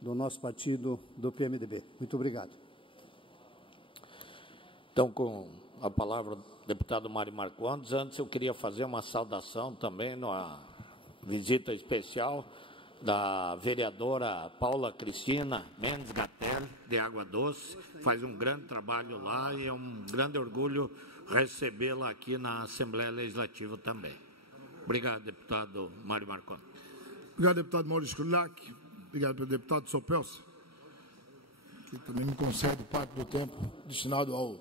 do nosso partido, do PMDB. Muito obrigado. Então, com a palavra, o deputado Mário Marcondes. Antes, eu queria fazer uma saudação também numa visita especial da vereadora Paula Cristina Mendes Gatel, de Água Doce, faz um grande trabalho lá e é um grande orgulho recebê-la aqui na Assembleia Legislativa também. Obrigado, deputado Mário Marcondes. Obrigado, deputado Maurício Kudelak. Obrigado pelo deputado Sopelsa, que também me concede parte do tempo destinado ao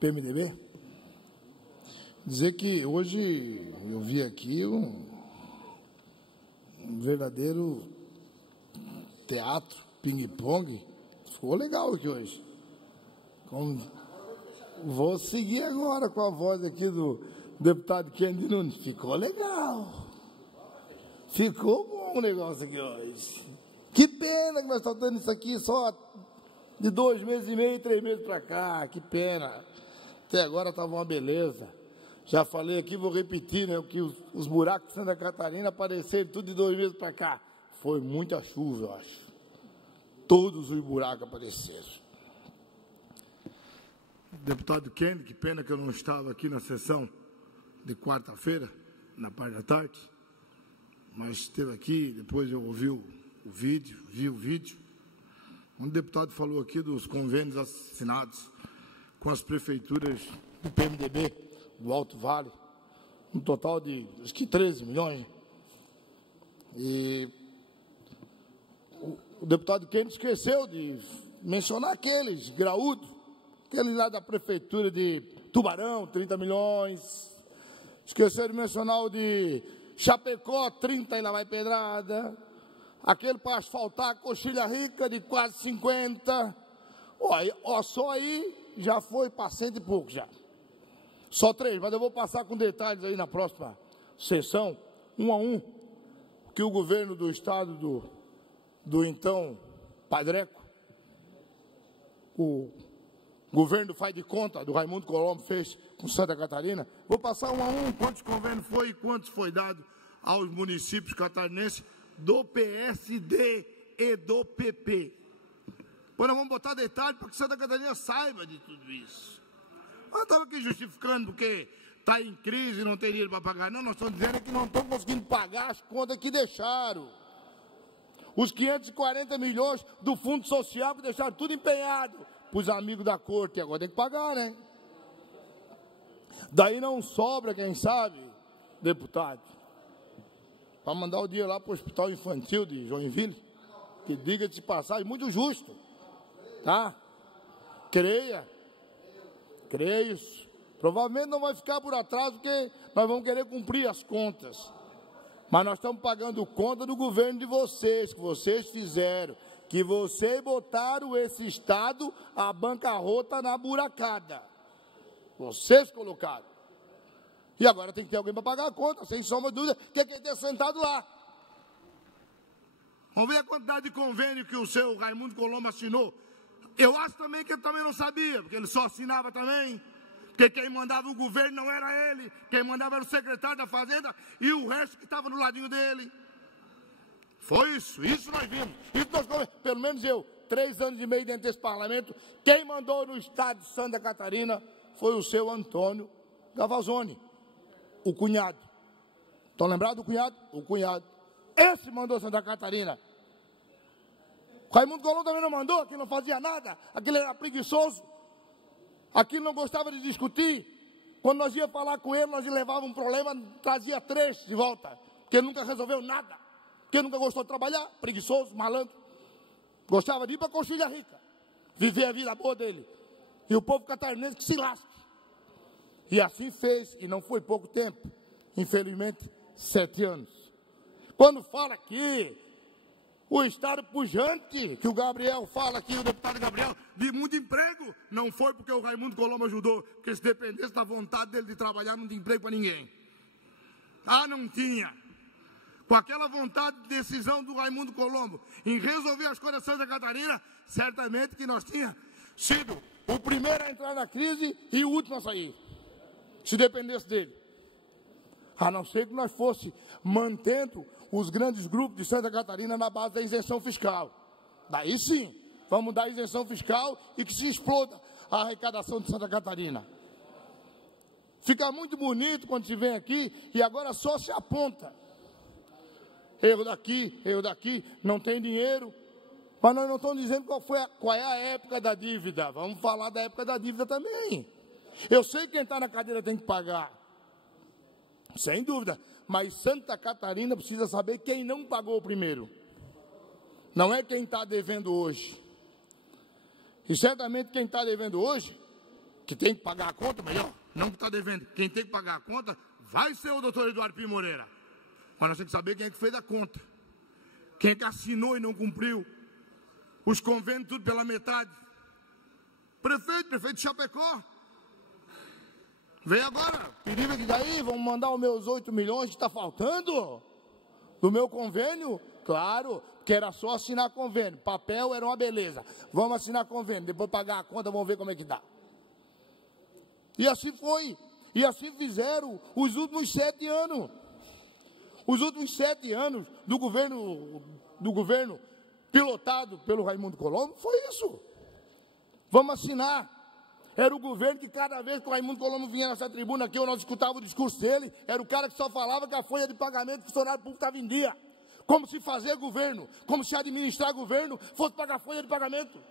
PMDB. Dizer que hoje eu vi aqui um verdadeiro teatro, ping-pong. Ficou legal aqui hoje. Vou seguir agora com a voz aqui do deputado Kennedy Nunes. Ficou legal. Ficou bom o negócio aqui hoje. Que pena que nós estamos dando isso aqui só de 2 meses e meio, 3 meses para cá. Que pena. Até agora estava uma beleza. Já falei aqui, vou repetir, né? Que os buracos de Santa Catarina apareceram tudo de 2 meses para cá. Foi muita chuva, eu acho. Todos os buracos apareceram. Deputado Kennedy, que pena que eu não estava aqui na sessão de quarta-feira, na parte da tarde, mas esteve aqui, depois eu ouvi o vídeo. Um deputado falou aqui dos convênios assinados com as prefeituras do PMDB, do Alto Vale, um total de, acho que 13 milhões. E o deputado Kennedy esqueceu de mencionar aqueles graúdos, aqueles lá da prefeitura de Tubarão, 30 milhões. Esqueceu de mencionar o de Chapecó, 30 e lá vai pedrada. Aquele para asfaltar a Coxilha Rica de quase 50. Só aí já foi para 100 e pouco já. Só 3, mas eu vou passar com detalhes aí na próxima sessão, um a um, que o governo do estado do então Padreco, o governo do faz de conta do Raimundo Colombo fez com Santa Catarina. Vou passar um a um quantos convênios foi e quantos foi dado aos municípios catarinenses do PSD e do PP. Pois nós vamos botar detalhe para que Santa Catarina saiba de tudo isso. Nós estamos aqui justificando porque está em crise e não tem dinheiro para pagar. Não, nós estamos dizendo que não estão conseguindo pagar as contas que deixaram. Os 540 milhões do Fundo Social que deixaram tudo empenhado para os amigos da corte. Agora tem que pagar, né? Daí não sobra, quem sabe, deputado, para mandar o dinheiro lá para o Hospital Infantil de Joinville, que diga-se de passagem, muito justo, tá? Creia isso. Provavelmente não vai ficar por atraso, porque nós vamos querer cumprir as contas. Mas nós estamos pagando conta do governo de vocês, que vocês fizeram, que vocês botaram esse estado a bancarrota na buracada. Vocês colocaram. E agora tem que ter alguém para pagar a conta, sem sombra de dúvida, tem que ter sentado lá. Vamos ver a quantidade de convênio que o seu Raimundo Colombo assinou. Eu acho também que ele também não sabia, porque ele só assinava também. Porque quem mandava o governo não era ele, quem mandava era o secretário da Fazenda e o resto que estava no ladinho dele. Foi isso nós vimos. Isso nós, pelo menos eu, 3 anos e meio dentro desse parlamento, quem mandou no estado de Santa Catarina foi o seu Antônio Gavazoni, o cunhado. Estão lembrados do cunhado? O cunhado. Esse mandou Santa Catarina. O Raimundo Colombo também não mandou, aquele não fazia nada, aquele era preguiçoso, aquele não gostava de discutir. Quando nós ia falar com ele, nós levava um problema, trazia 3 de volta, porque ele nunca resolveu nada, porque ele nunca gostou de trabalhar, preguiçoso, malandro. Gostava de ir para a Coxilha Rica, viver a vida boa dele. E o povo catarinense que se lasque. E assim fez, e não foi pouco tempo, infelizmente, 7 anos. Quando fala aqui, o estado pujante, que o Gabriel fala aqui, o deputado Gabriel, de muito emprego, não foi porque o Raimundo Colombo ajudou, porque se dependesse da vontade dele de trabalhar, não tinha emprego para ninguém. Ah, não tinha. Com aquela vontade de decisão do Raimundo Colombo em resolver as coisas de Santa Catarina, certamente que nós tínhamos sido o primeiro a entrar na crise e o último a sair, se dependesse dele. A não ser que nós fosse mantendo os grandes grupos de Santa Catarina na base da isenção fiscal. Daí sim, vamos dar isenção fiscal e que se exploda a arrecadação de Santa Catarina. Fica muito bonito quando se vem aqui e agora só se aponta. Erro daqui, não tem dinheiro. Mas nós não estamos dizendo qual é a época da dívida. Vamos falar da época da dívida também. Eu sei que quem está na cadeira tem que pagar. Sem dúvida. Mas Santa Catarina precisa saber quem não pagou primeiro. Não é quem está devendo hoje. E certamente quem está devendo hoje, que tem que pagar a conta, melhor, não que está devendo, quem tem que pagar a conta, vai ser o doutor Eduardo Pio Moreira. Mas nós temos que saber quem é que fez a conta. Quem é que assinou e não cumpriu. Os convênios tudo pela metade. Prefeito de Chapecó. Veio agora, perigo que daí, vão mandar os meus 8 milhões que está faltando do meu convênio? Claro, que era só assinar convênio, papel era uma beleza, vamos assinar convênio, depois pagar a conta, vamos ver como é que dá. E assim foi, e assim fizeram os últimos 7 anos. Os últimos 7 anos do governo pilotado pelo Raimundo Colombo, foi isso. Vamos assinar. Era o governo que cada vez que o Raimundo Colombo vinha nessa tribuna aqui, eu não escutava o discurso dele, era o cara que só falava que a folha de pagamento do funcionário público estava em dia. Como se fazer governo, como se administrar governo fosse pagar folha de pagamento.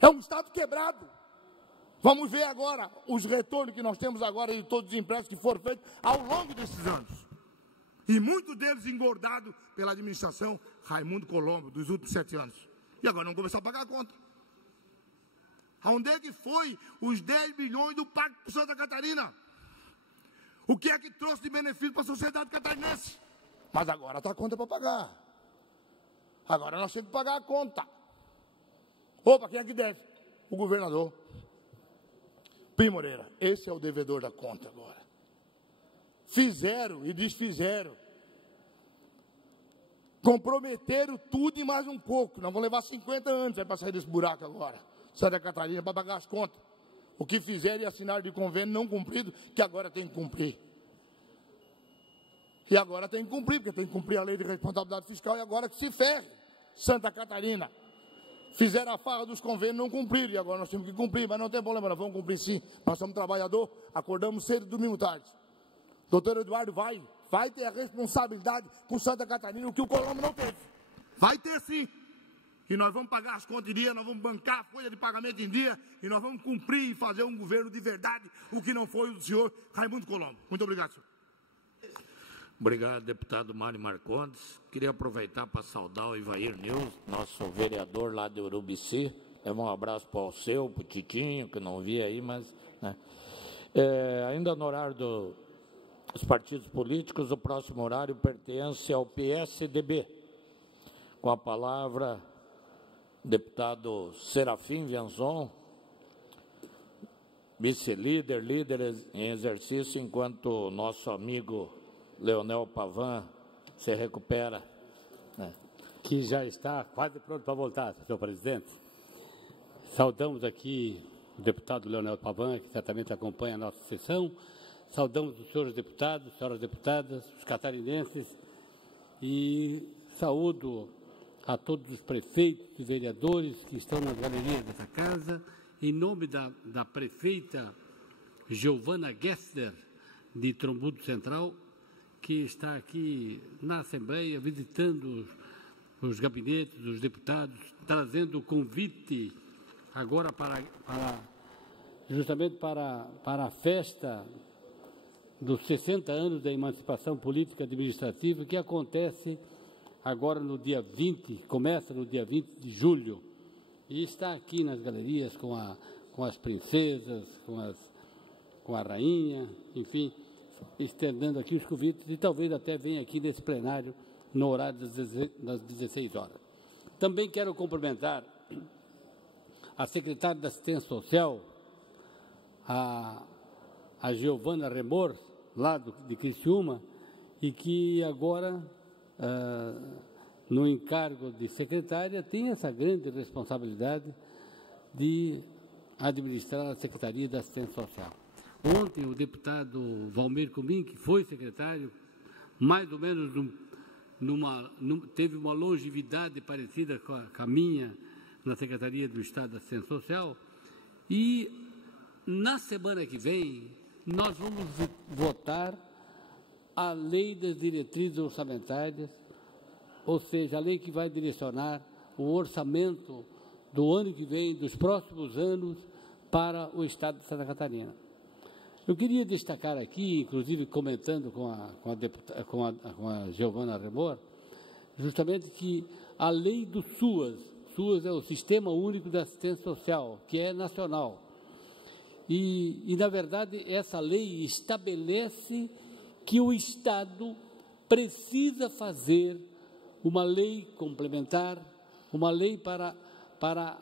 É um Estado quebrado. Vamos ver agora os retornos que nós temos agora de todos os empréstimos que foram feitos ao longo desses anos. E muitos deles engordados pela administração Raimundo Colombo, dos últimos 7 anos. E agora não começou a pagar a conta. Aonde é que foi os 10 bilhões do Pacto por Santa Catarina? O que é que trouxe de benefício para a sociedade catarinense? Mas agora está a conta para pagar. Agora nós temos que pagar a conta. Opa, quem é que deve? O governador Pio Moreira. Esse é o devedor da conta agora. Fizeram e desfizeram. Comprometeram tudo e mais um pouco. Nós vamos levar 50 anos para sair desse buraco agora. Santa Catarina, para pagar as contas. O que fizeram e assinaram de convênio não cumprido, que agora tem que cumprir. E agora tem que cumprir, porque tem que cumprir a lei de responsabilidade fiscal e agora que se ferre. Santa Catarina. Fizeram a farra dos convênios, não cumpriram, e agora nós temos que cumprir, mas não tem problema, nós vamos cumprir sim. Nós somos trabalhador, acordamos cedo e dormimos tarde. Doutor Eduardo vai ter a responsabilidade com Santa Catarina, o que o Colombo não teve. Vai ter sim. E nós vamos pagar as contas em dia, nós vamos bancar a folha de pagamento em dia, e nós vamos cumprir e fazer um governo de verdade, o que não foi o do senhor Raimundo Colombo. Muito obrigado, senhor. Obrigado, deputado Mário Marcondes. Queria aproveitar para saudar o Ivair News, nosso vereador lá de Urubici. Levar um abraço para o seu, para o Titinho, que não vi aí, mas... Né? Ainda no horário dos partidos políticos, o próximo horário pertence ao PSDB. Com a palavra... deputado Serafim Vianzon, vice-líder, líder em exercício, enquanto nosso amigo Leonel Pavan se recupera. Que já está quase pronto para voltar, senhor presidente. Saudamos aqui o deputado Leonel Pavan, que certamente acompanha a nossa sessão. Saudamos os senhores deputados, senhoras deputadas, os catarinenses, e saúdo a todos os prefeitos e vereadores que estão nas galerias dessa casa, em nome da prefeita Giovana Gessler, de Trombudo Central, que está aqui na Assembleia, visitando os gabinetes dos deputados, trazendo o convite agora justamente para a festa dos 60 anos da emancipação política administrativa, que acontece agora no dia 20, começa no dia 20 de julho, e está aqui nas galerias com as princesas, com a rainha, enfim, estendendo aqui os convites, e talvez até venha aqui nesse plenário no horário das 16 horas. Também quero cumprimentar a secretária da Assistência Social, a Giovana Remor, lá de Criciúma, e que agora, no encargo de secretária, tem essa grande responsabilidade de administrar a Secretaria da Assistência Social. Ontem, o deputado Valmir Comim, que foi secretário, mais ou menos teve uma longevidade parecida com a minha na Secretaria do Estado da Assistência Social, e na semana que vem nós vamos votar a Lei das Diretrizes Orçamentárias, ou seja, a lei que vai direcionar o orçamento do ano que vem, dos próximos anos, para o Estado de Santa Catarina. Eu queria destacar aqui, inclusive comentando com a Giovana Remor, justamente que a lei do SUAS é o Sistema Único de Assistência Social, que é nacional. E, na verdade, essa lei estabelece que o Estado precisa fazer uma lei complementar, uma lei para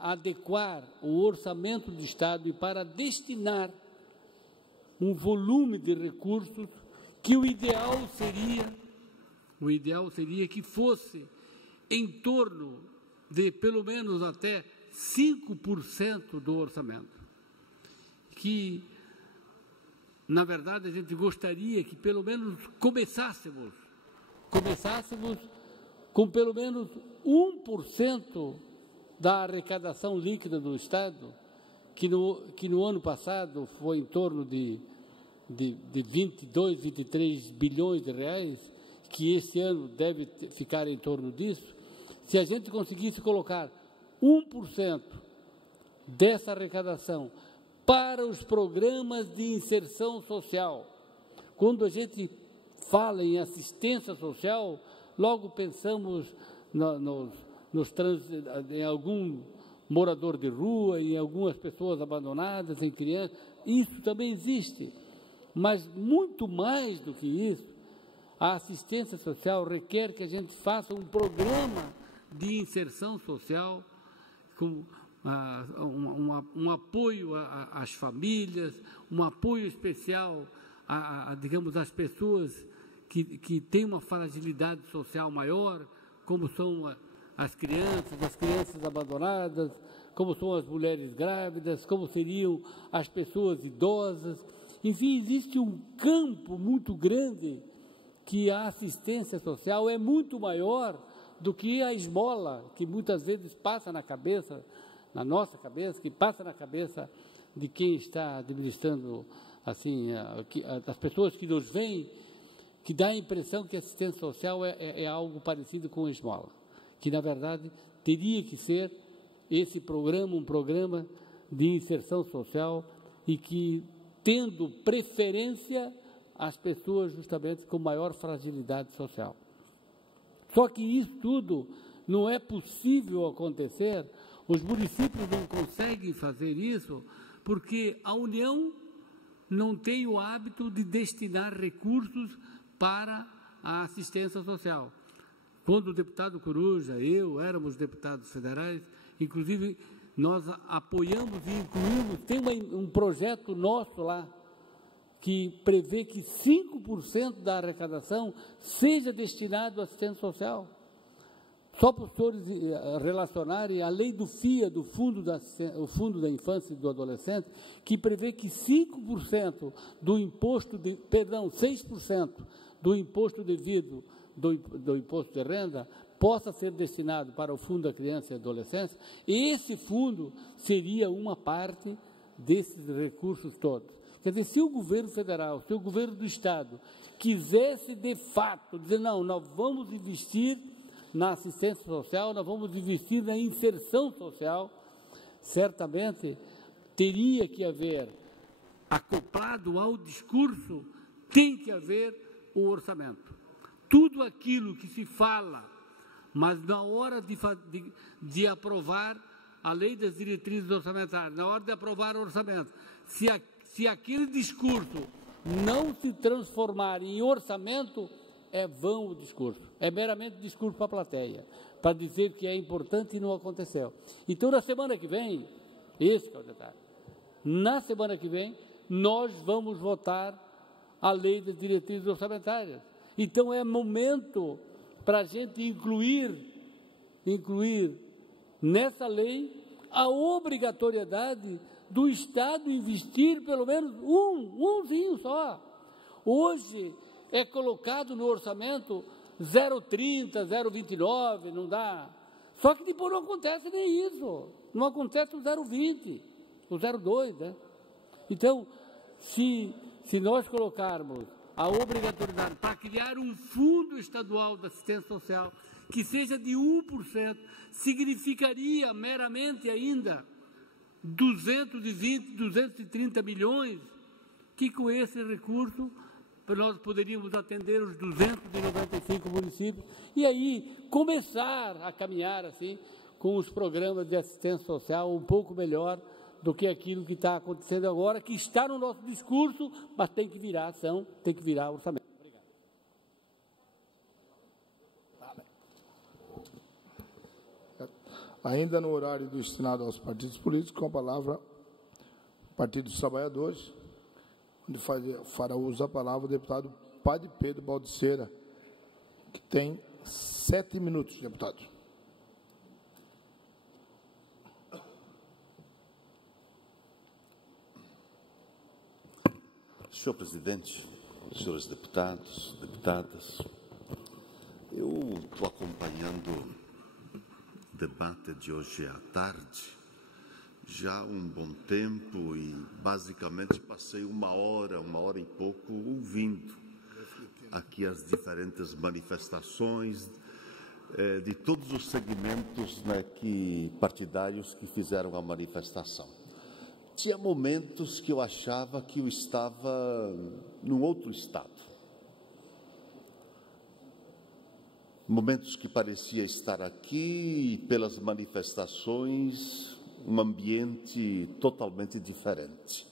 adequar o orçamento do Estado e para destinar um volume de recursos que o ideal seria que fosse em torno de pelo menos até 5% do orçamento. Que, na verdade, a gente gostaria que pelo menos começássemos com pelo menos 1% da arrecadação líquida do Estado, que no ano passado foi em torno de 22, 23 bilhões de reais, que esse ano deve ficar em torno disso. Se a gente conseguisse colocar 1% dessa arrecadação para os programas de inserção social, quando a gente fala em assistência social, logo pensamos em algum morador de rua, em algumas pessoas abandonadas, em crianças. Isso também existe, mas muito mais do que isso, a assistência social requer que a gente faça um programa de inserção social com um apoio às famílias, um apoio especial digamos, às pessoas que têm uma fragilidade social maior, como são as crianças abandonadas, como são as mulheres grávidas, como seriam as pessoas idosas. Enfim, existe um campo muito grande que a assistência social é muito maior do que a esmola, que muitas vezes passa na cabeça, na nossa cabeça, que passa na cabeça de quem está administrando, assim, as pessoas que nos veem, que dá a impressão que a assistência social é algo parecido com a esmola, que, na verdade, teria que ser esse programa, um programa de inserção social e que, tendo preferência às pessoas justamente com maior fragilidade social. Só que isso tudo não é possível acontecer, os municípios não conseguem fazer isso, porque a União não tem o hábito de destinar recursos para a assistência social. Quando o deputado Coruja, eu, éramos deputados federais, inclusive nós apoiamos e incluímos, tem um projeto nosso lá, que prevê que 5% da arrecadação seja destinado à assistência social. Só para os senhores relacionarem a lei do FIA, do Fundo o Fundo da Infância e do Adolescente, que prevê que 5% do imposto, 6% do imposto devido do imposto de renda possa ser destinado para o Fundo da Criança e Adolescência. Esse fundo seria uma parte desses recursos todos. Quer dizer, se o governo federal, se o governo do Estado quisesse de fato dizer, não, nós vamos investir na assistência social, nós vamos investir na inserção social, certamente teria que haver, acoplado ao discurso, tem que haver o orçamento. Tudo aquilo que se fala, mas na hora de aprovar a lei das diretrizes orçamentárias, na hora de aprovar o orçamento, se aquele discurso não se transformar em orçamento, é vão o discurso, é meramente discurso para a plateia, para dizer que é importante e não aconteceu. Então, na semana que vem, esse é o detalhe, na semana que vem, nós vamos votar a lei das diretrizes orçamentárias. Então, é momento para a gente incluir nessa lei a obrigatoriedade do Estado investir pelo menos umzinho só. Hoje é colocado no orçamento 0,30, 0,29, não dá. Só que depois não acontece nem isso. Não acontece o 0,20, o 0,2, né? Então, se nós colocarmos a obrigatoriedade para criar um fundo estadual de assistência social que seja de 1%, significaria meramente ainda 220, 230 milhões, que com esse recurso nós poderíamos atender os 295 municípios e aí começar a caminhar assim com os programas de assistência social um pouco melhor do que aquilo que está acontecendo agora, que está no nosso discurso, mas tem que virar ação, tem que virar orçamento. Obrigado. Ainda no horário destinado aos partidos políticos, com a palavra o Partido dos Trabalhadores, onde fará uso da palavra o deputado Padre Pedro Baldiceira, que tem 7 minutos, deputado. Senhor presidente, senhores deputados, deputadas, eu estou acompanhando o debate de hoje à tarde já há um bom tempo e basicamente passei uma hora e pouco ouvindo aqui as diferentes manifestações de todos os segmentos, né, partidários que fizeram a manifestação. Tinha momentos que eu achava que eu estava num outro estado. Momentos que parecia estar aqui e pelas manifestações um ambiente totalmente diferente.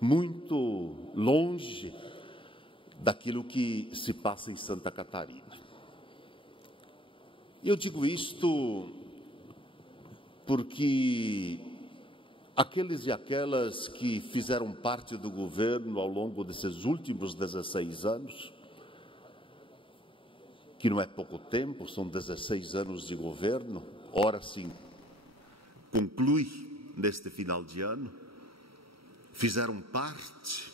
Muito longe daquilo que se passa em Santa Catarina. E eu digo isto porque aqueles e aquelas que fizeram parte do governo ao longo desses últimos 16 anos, que não é pouco tempo, são 16 anos de governo, ora sim, conclui neste final de ano, fizeram parte,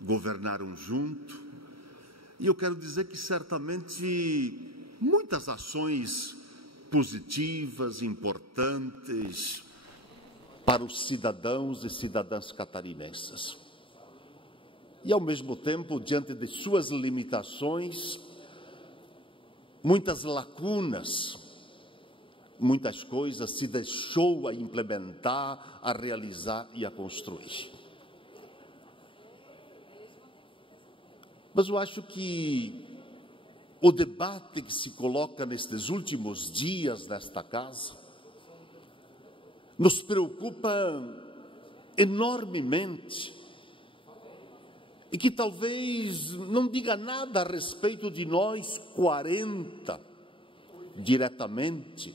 governaram junto, e eu quero dizer que certamente muitas ações positivas, importantes, para os cidadãos e cidadãs catarinenses. E, ao mesmo tempo, diante de suas limitações, muitas lacunas, muitas coisas se deixou a implementar, a realizar e a construir. Mas eu acho que o debate que se coloca nestes últimos dias nesta casa nos preocupa enormemente e que talvez não diga nada a respeito de nós 40 diretamente,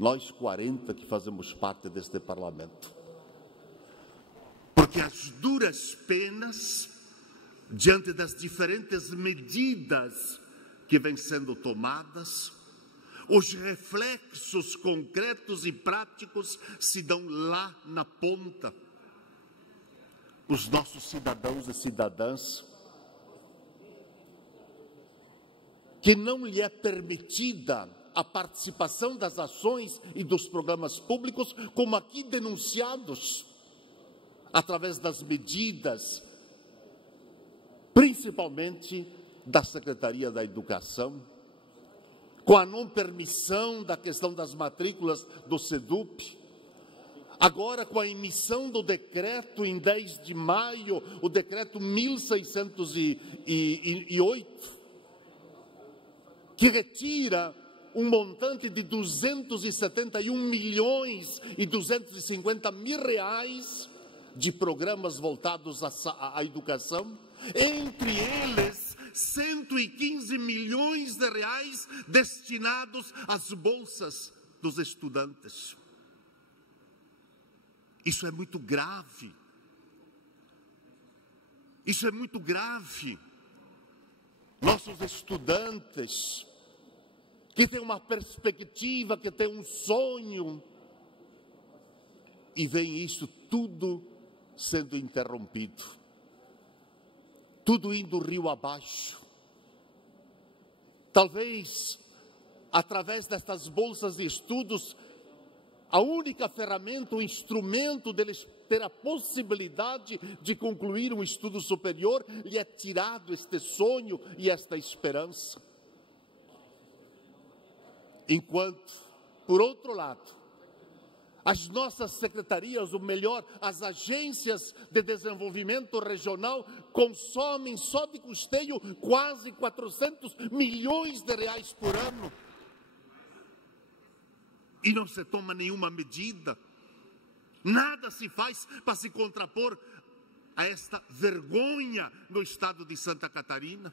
nós 40 que fazemos parte deste parlamento. Porque as duras penas, diante das diferentes medidas que vêm sendo tomadas, os reflexos concretos e práticos se dão lá na ponta. Os nossos cidadãos e cidadãs, que não lhe é permitida a participação das ações e dos programas públicos, como aqui denunciados, através das medidas, principalmente da Secretaria da Educação, com a não permissão da questão das matrículas do SEDUP, agora com a emissão do decreto em 10 de maio, o decreto 1608, que retira um montante de 271 milhões e 250 mil reais de programas voltados à educação, entre eles 115 milhões de reais destinados às bolsas dos estudantes. Isso é muito grave. Isso é muito grave. Nossos estudantes, que têm uma perspectiva, que têm um sonho, e vem isso tudo sendo interrompido. Tudo indo rio abaixo. Talvez, através destas bolsas de estudos, a única ferramenta, o instrumento deles ter a possibilidade de concluir um estudo superior, lhe é tirado este sonho e esta esperança. Enquanto, por outro lado, as nossas secretarias, ou melhor, as agências de desenvolvimento regional, consomem só de custeio quase 400 milhões de reais por ano. E não se toma nenhuma medida. Nada se faz para se contrapor a esta vergonha no estado de Santa Catarina,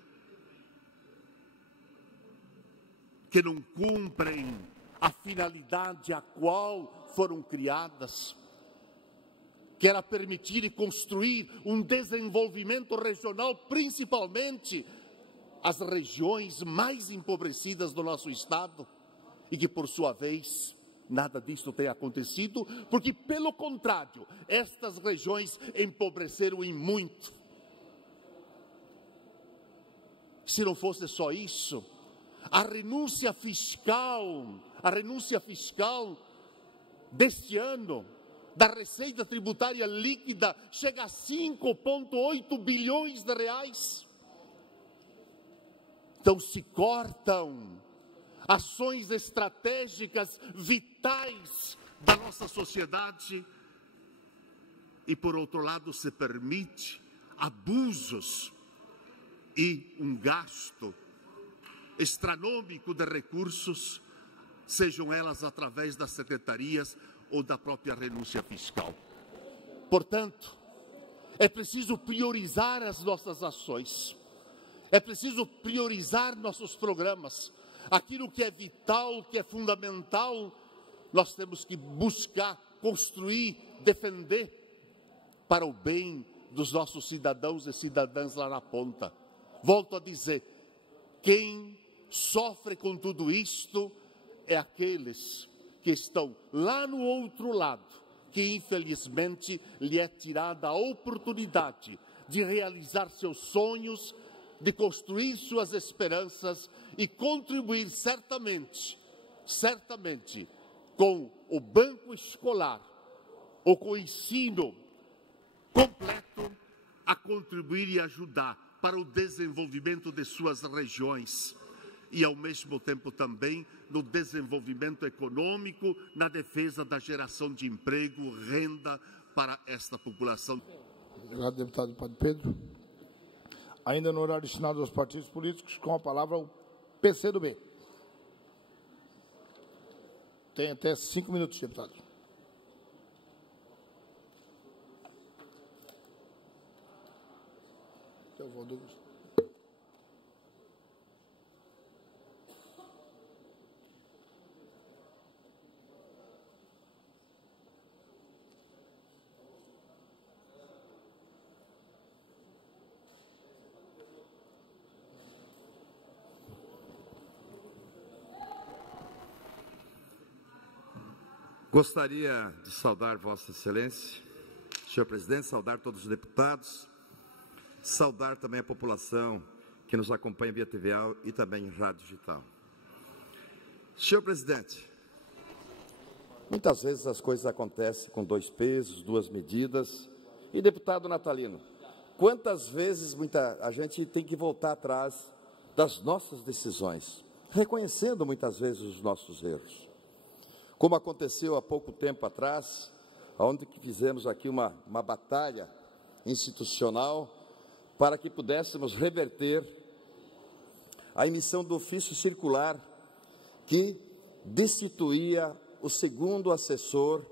que não cumprem a finalidade a qual foram criadas, que era permitir e construir um desenvolvimento regional, principalmente as regiões mais empobrecidas do nosso estado, e que, por sua vez, nada disso tem acontecido, porque, pelo contrário, estas regiões empobreceram em muito. Se não fosse só isso, a renúncia fiscal deste ano, da receita tributária líquida, chega a 5,8 bilhões de reais. Então se cortam ações estratégicas vitais da nossa sociedade e, por outro lado, se permite abusos e um gasto astronômico de recursos, sejam elas através das secretarias ou da própria renúncia fiscal. Portanto, é preciso priorizar as nossas ações, é preciso priorizar nossos programas. Aquilo que é vital, que é fundamental, nós temos que buscar, construir, defender para o bem dos nossos cidadãos e cidadãs lá na ponta. Volto a dizer, quem sofre com tudo isto é aqueles que estão lá no outro lado, que infelizmente lhe é tirada a oportunidade de realizar seus sonhos, de construir suas esperanças e contribuir certamente com o banco escolar ou com o ensino completo, a contribuir e ajudar para o desenvolvimento de suas regiões e, ao mesmo tempo, também no desenvolvimento econômico, na defesa da geração de emprego, renda para esta população. Obrigado, deputado Padre Pedro. Ainda no horário destinado aos partidos políticos, com a palavra o PCdoB. Tem até 5 minutos, deputado. Gostaria de saudar Vossa Excelência, senhor presidente, saudar todos os deputados, saudar também a população que nos acompanha via TVA e também em rádio digital. Senhor presidente, muitas vezes as coisas acontecem com 2 pesos, 2 medidas. E deputado Natalino, quantas vezes a gente tem que voltar atrás das nossas decisões, reconhecendo muitas vezes os nossos erros. Como aconteceu há pouco tempo atrás, onde fizemos aqui uma batalha institucional para que pudéssemos reverter a emissão do ofício circular que destituía o 2º assessor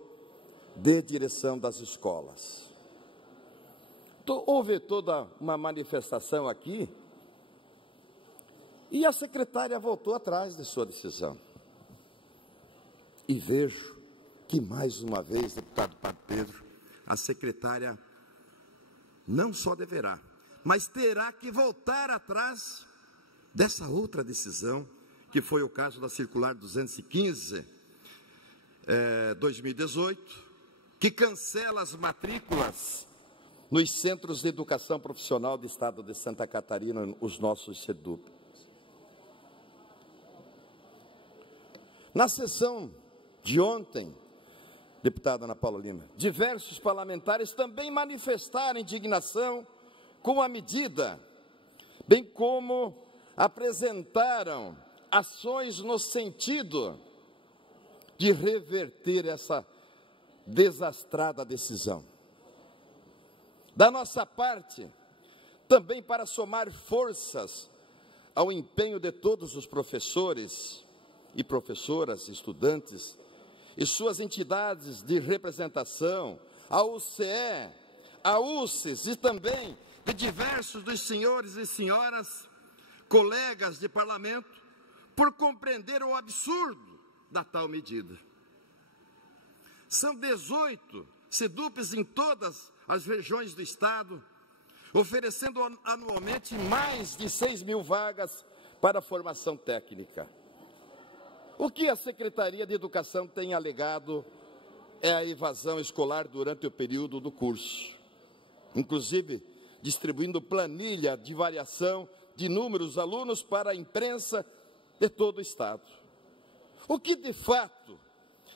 de direção das escolas. Houve toda uma manifestação aqui e a secretária voltou atrás de sua decisão. E vejo que, mais uma vez, deputado Padre Pedro, a secretária não só deverá, mas terá que voltar atrás dessa outra decisão, que foi o caso da circular 215, 2018, que cancela as matrículas nos centros de educação profissional do estado de Santa Catarina, os nossos SEDUP. Na sessão de ontem, deputada Ana Paula Lima, diversos parlamentares também manifestaram indignação com a medida, bem como apresentaram ações no sentido de reverter essa desastrada decisão. Da nossa parte, também para somar forças ao empenho de todos os professores e professoras, estudantes, e suas entidades de representação, a UCE, a UCES e também de diversos dos senhores e senhoras, colegas de parlamento, por compreender o absurdo da tal medida. São 18 SEDUPs em todas as regiões do estado, oferecendo anualmente mais de 6.000 vagas para a formação técnica. O que a Secretaria de Educação tem alegado é a evasão escolar durante o período do curso, inclusive distribuindo planilha de variação de números alunos para a imprensa de todo o estado. O que de fato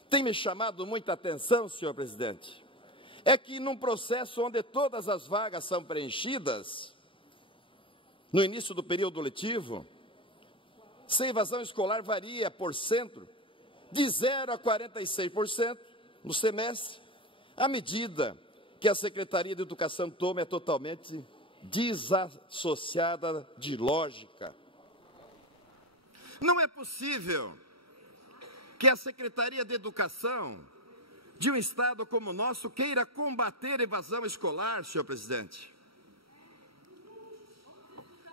tem me chamado muita atenção, senhor presidente, é que num processo onde todas as vagas são preenchidas, no início do período letivo, se a evasão escolar varia por centro de 0% a 46% no semestre, a medida que a Secretaria de Educação toma é totalmente desassociada de lógica. Não é possível que a Secretaria de Educação de um estado como o nosso queira combater a evasão escolar, senhor presidente,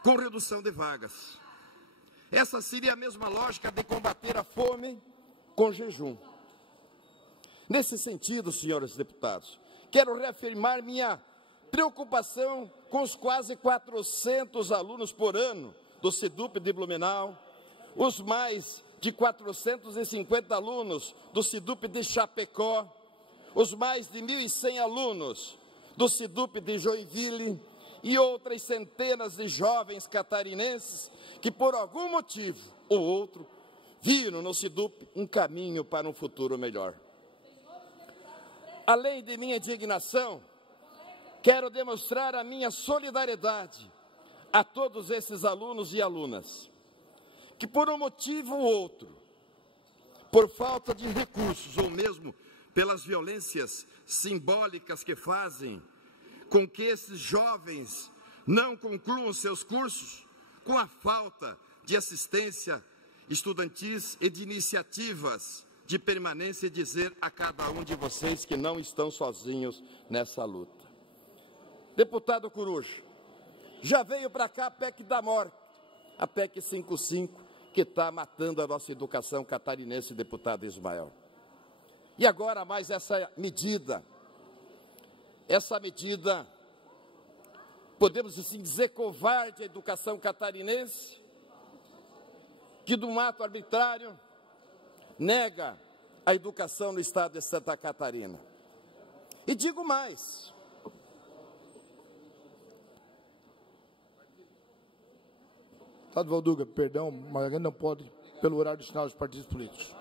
com redução de vagas. Essa seria a mesma lógica de combater a fome com jejum. Nesse sentido, senhores deputados, quero reafirmar minha preocupação com os quase 400 alunos por ano do SEDUP de Blumenau, os mais de 450 alunos do SEDUP de Chapecó, os mais de 1.100 alunos do SEDUP de Joinville e outras centenas de jovens catarinenses que, por algum motivo ou outro, viram no SEDUP um caminho para um futuro melhor. Além de minha indignação, quero demonstrar a minha solidariedade a todos esses alunos e alunas que, por um motivo ou outro, por falta de recursos ou mesmo pelas violências simbólicas que fazem com que esses jovens não concluam seus cursos, com a falta de assistência estudantis e de iniciativas de permanência, e dizer a cada um de vocês que não estão sozinhos nessa luta. Deputado Coruja, já veio para cá a PEC da morte, a PEC 55, que está matando a nossa educação catarinense, deputado Ismael. E agora mais essa medida, podemos assim dizer, covarde a educação catarinense, que de um ato arbitrário nega a educação no estado de Santa Catarina. E digo mais, Deputado Valduga, perdão, mas a gente não pode, pelo horário destinado aos partidos políticos.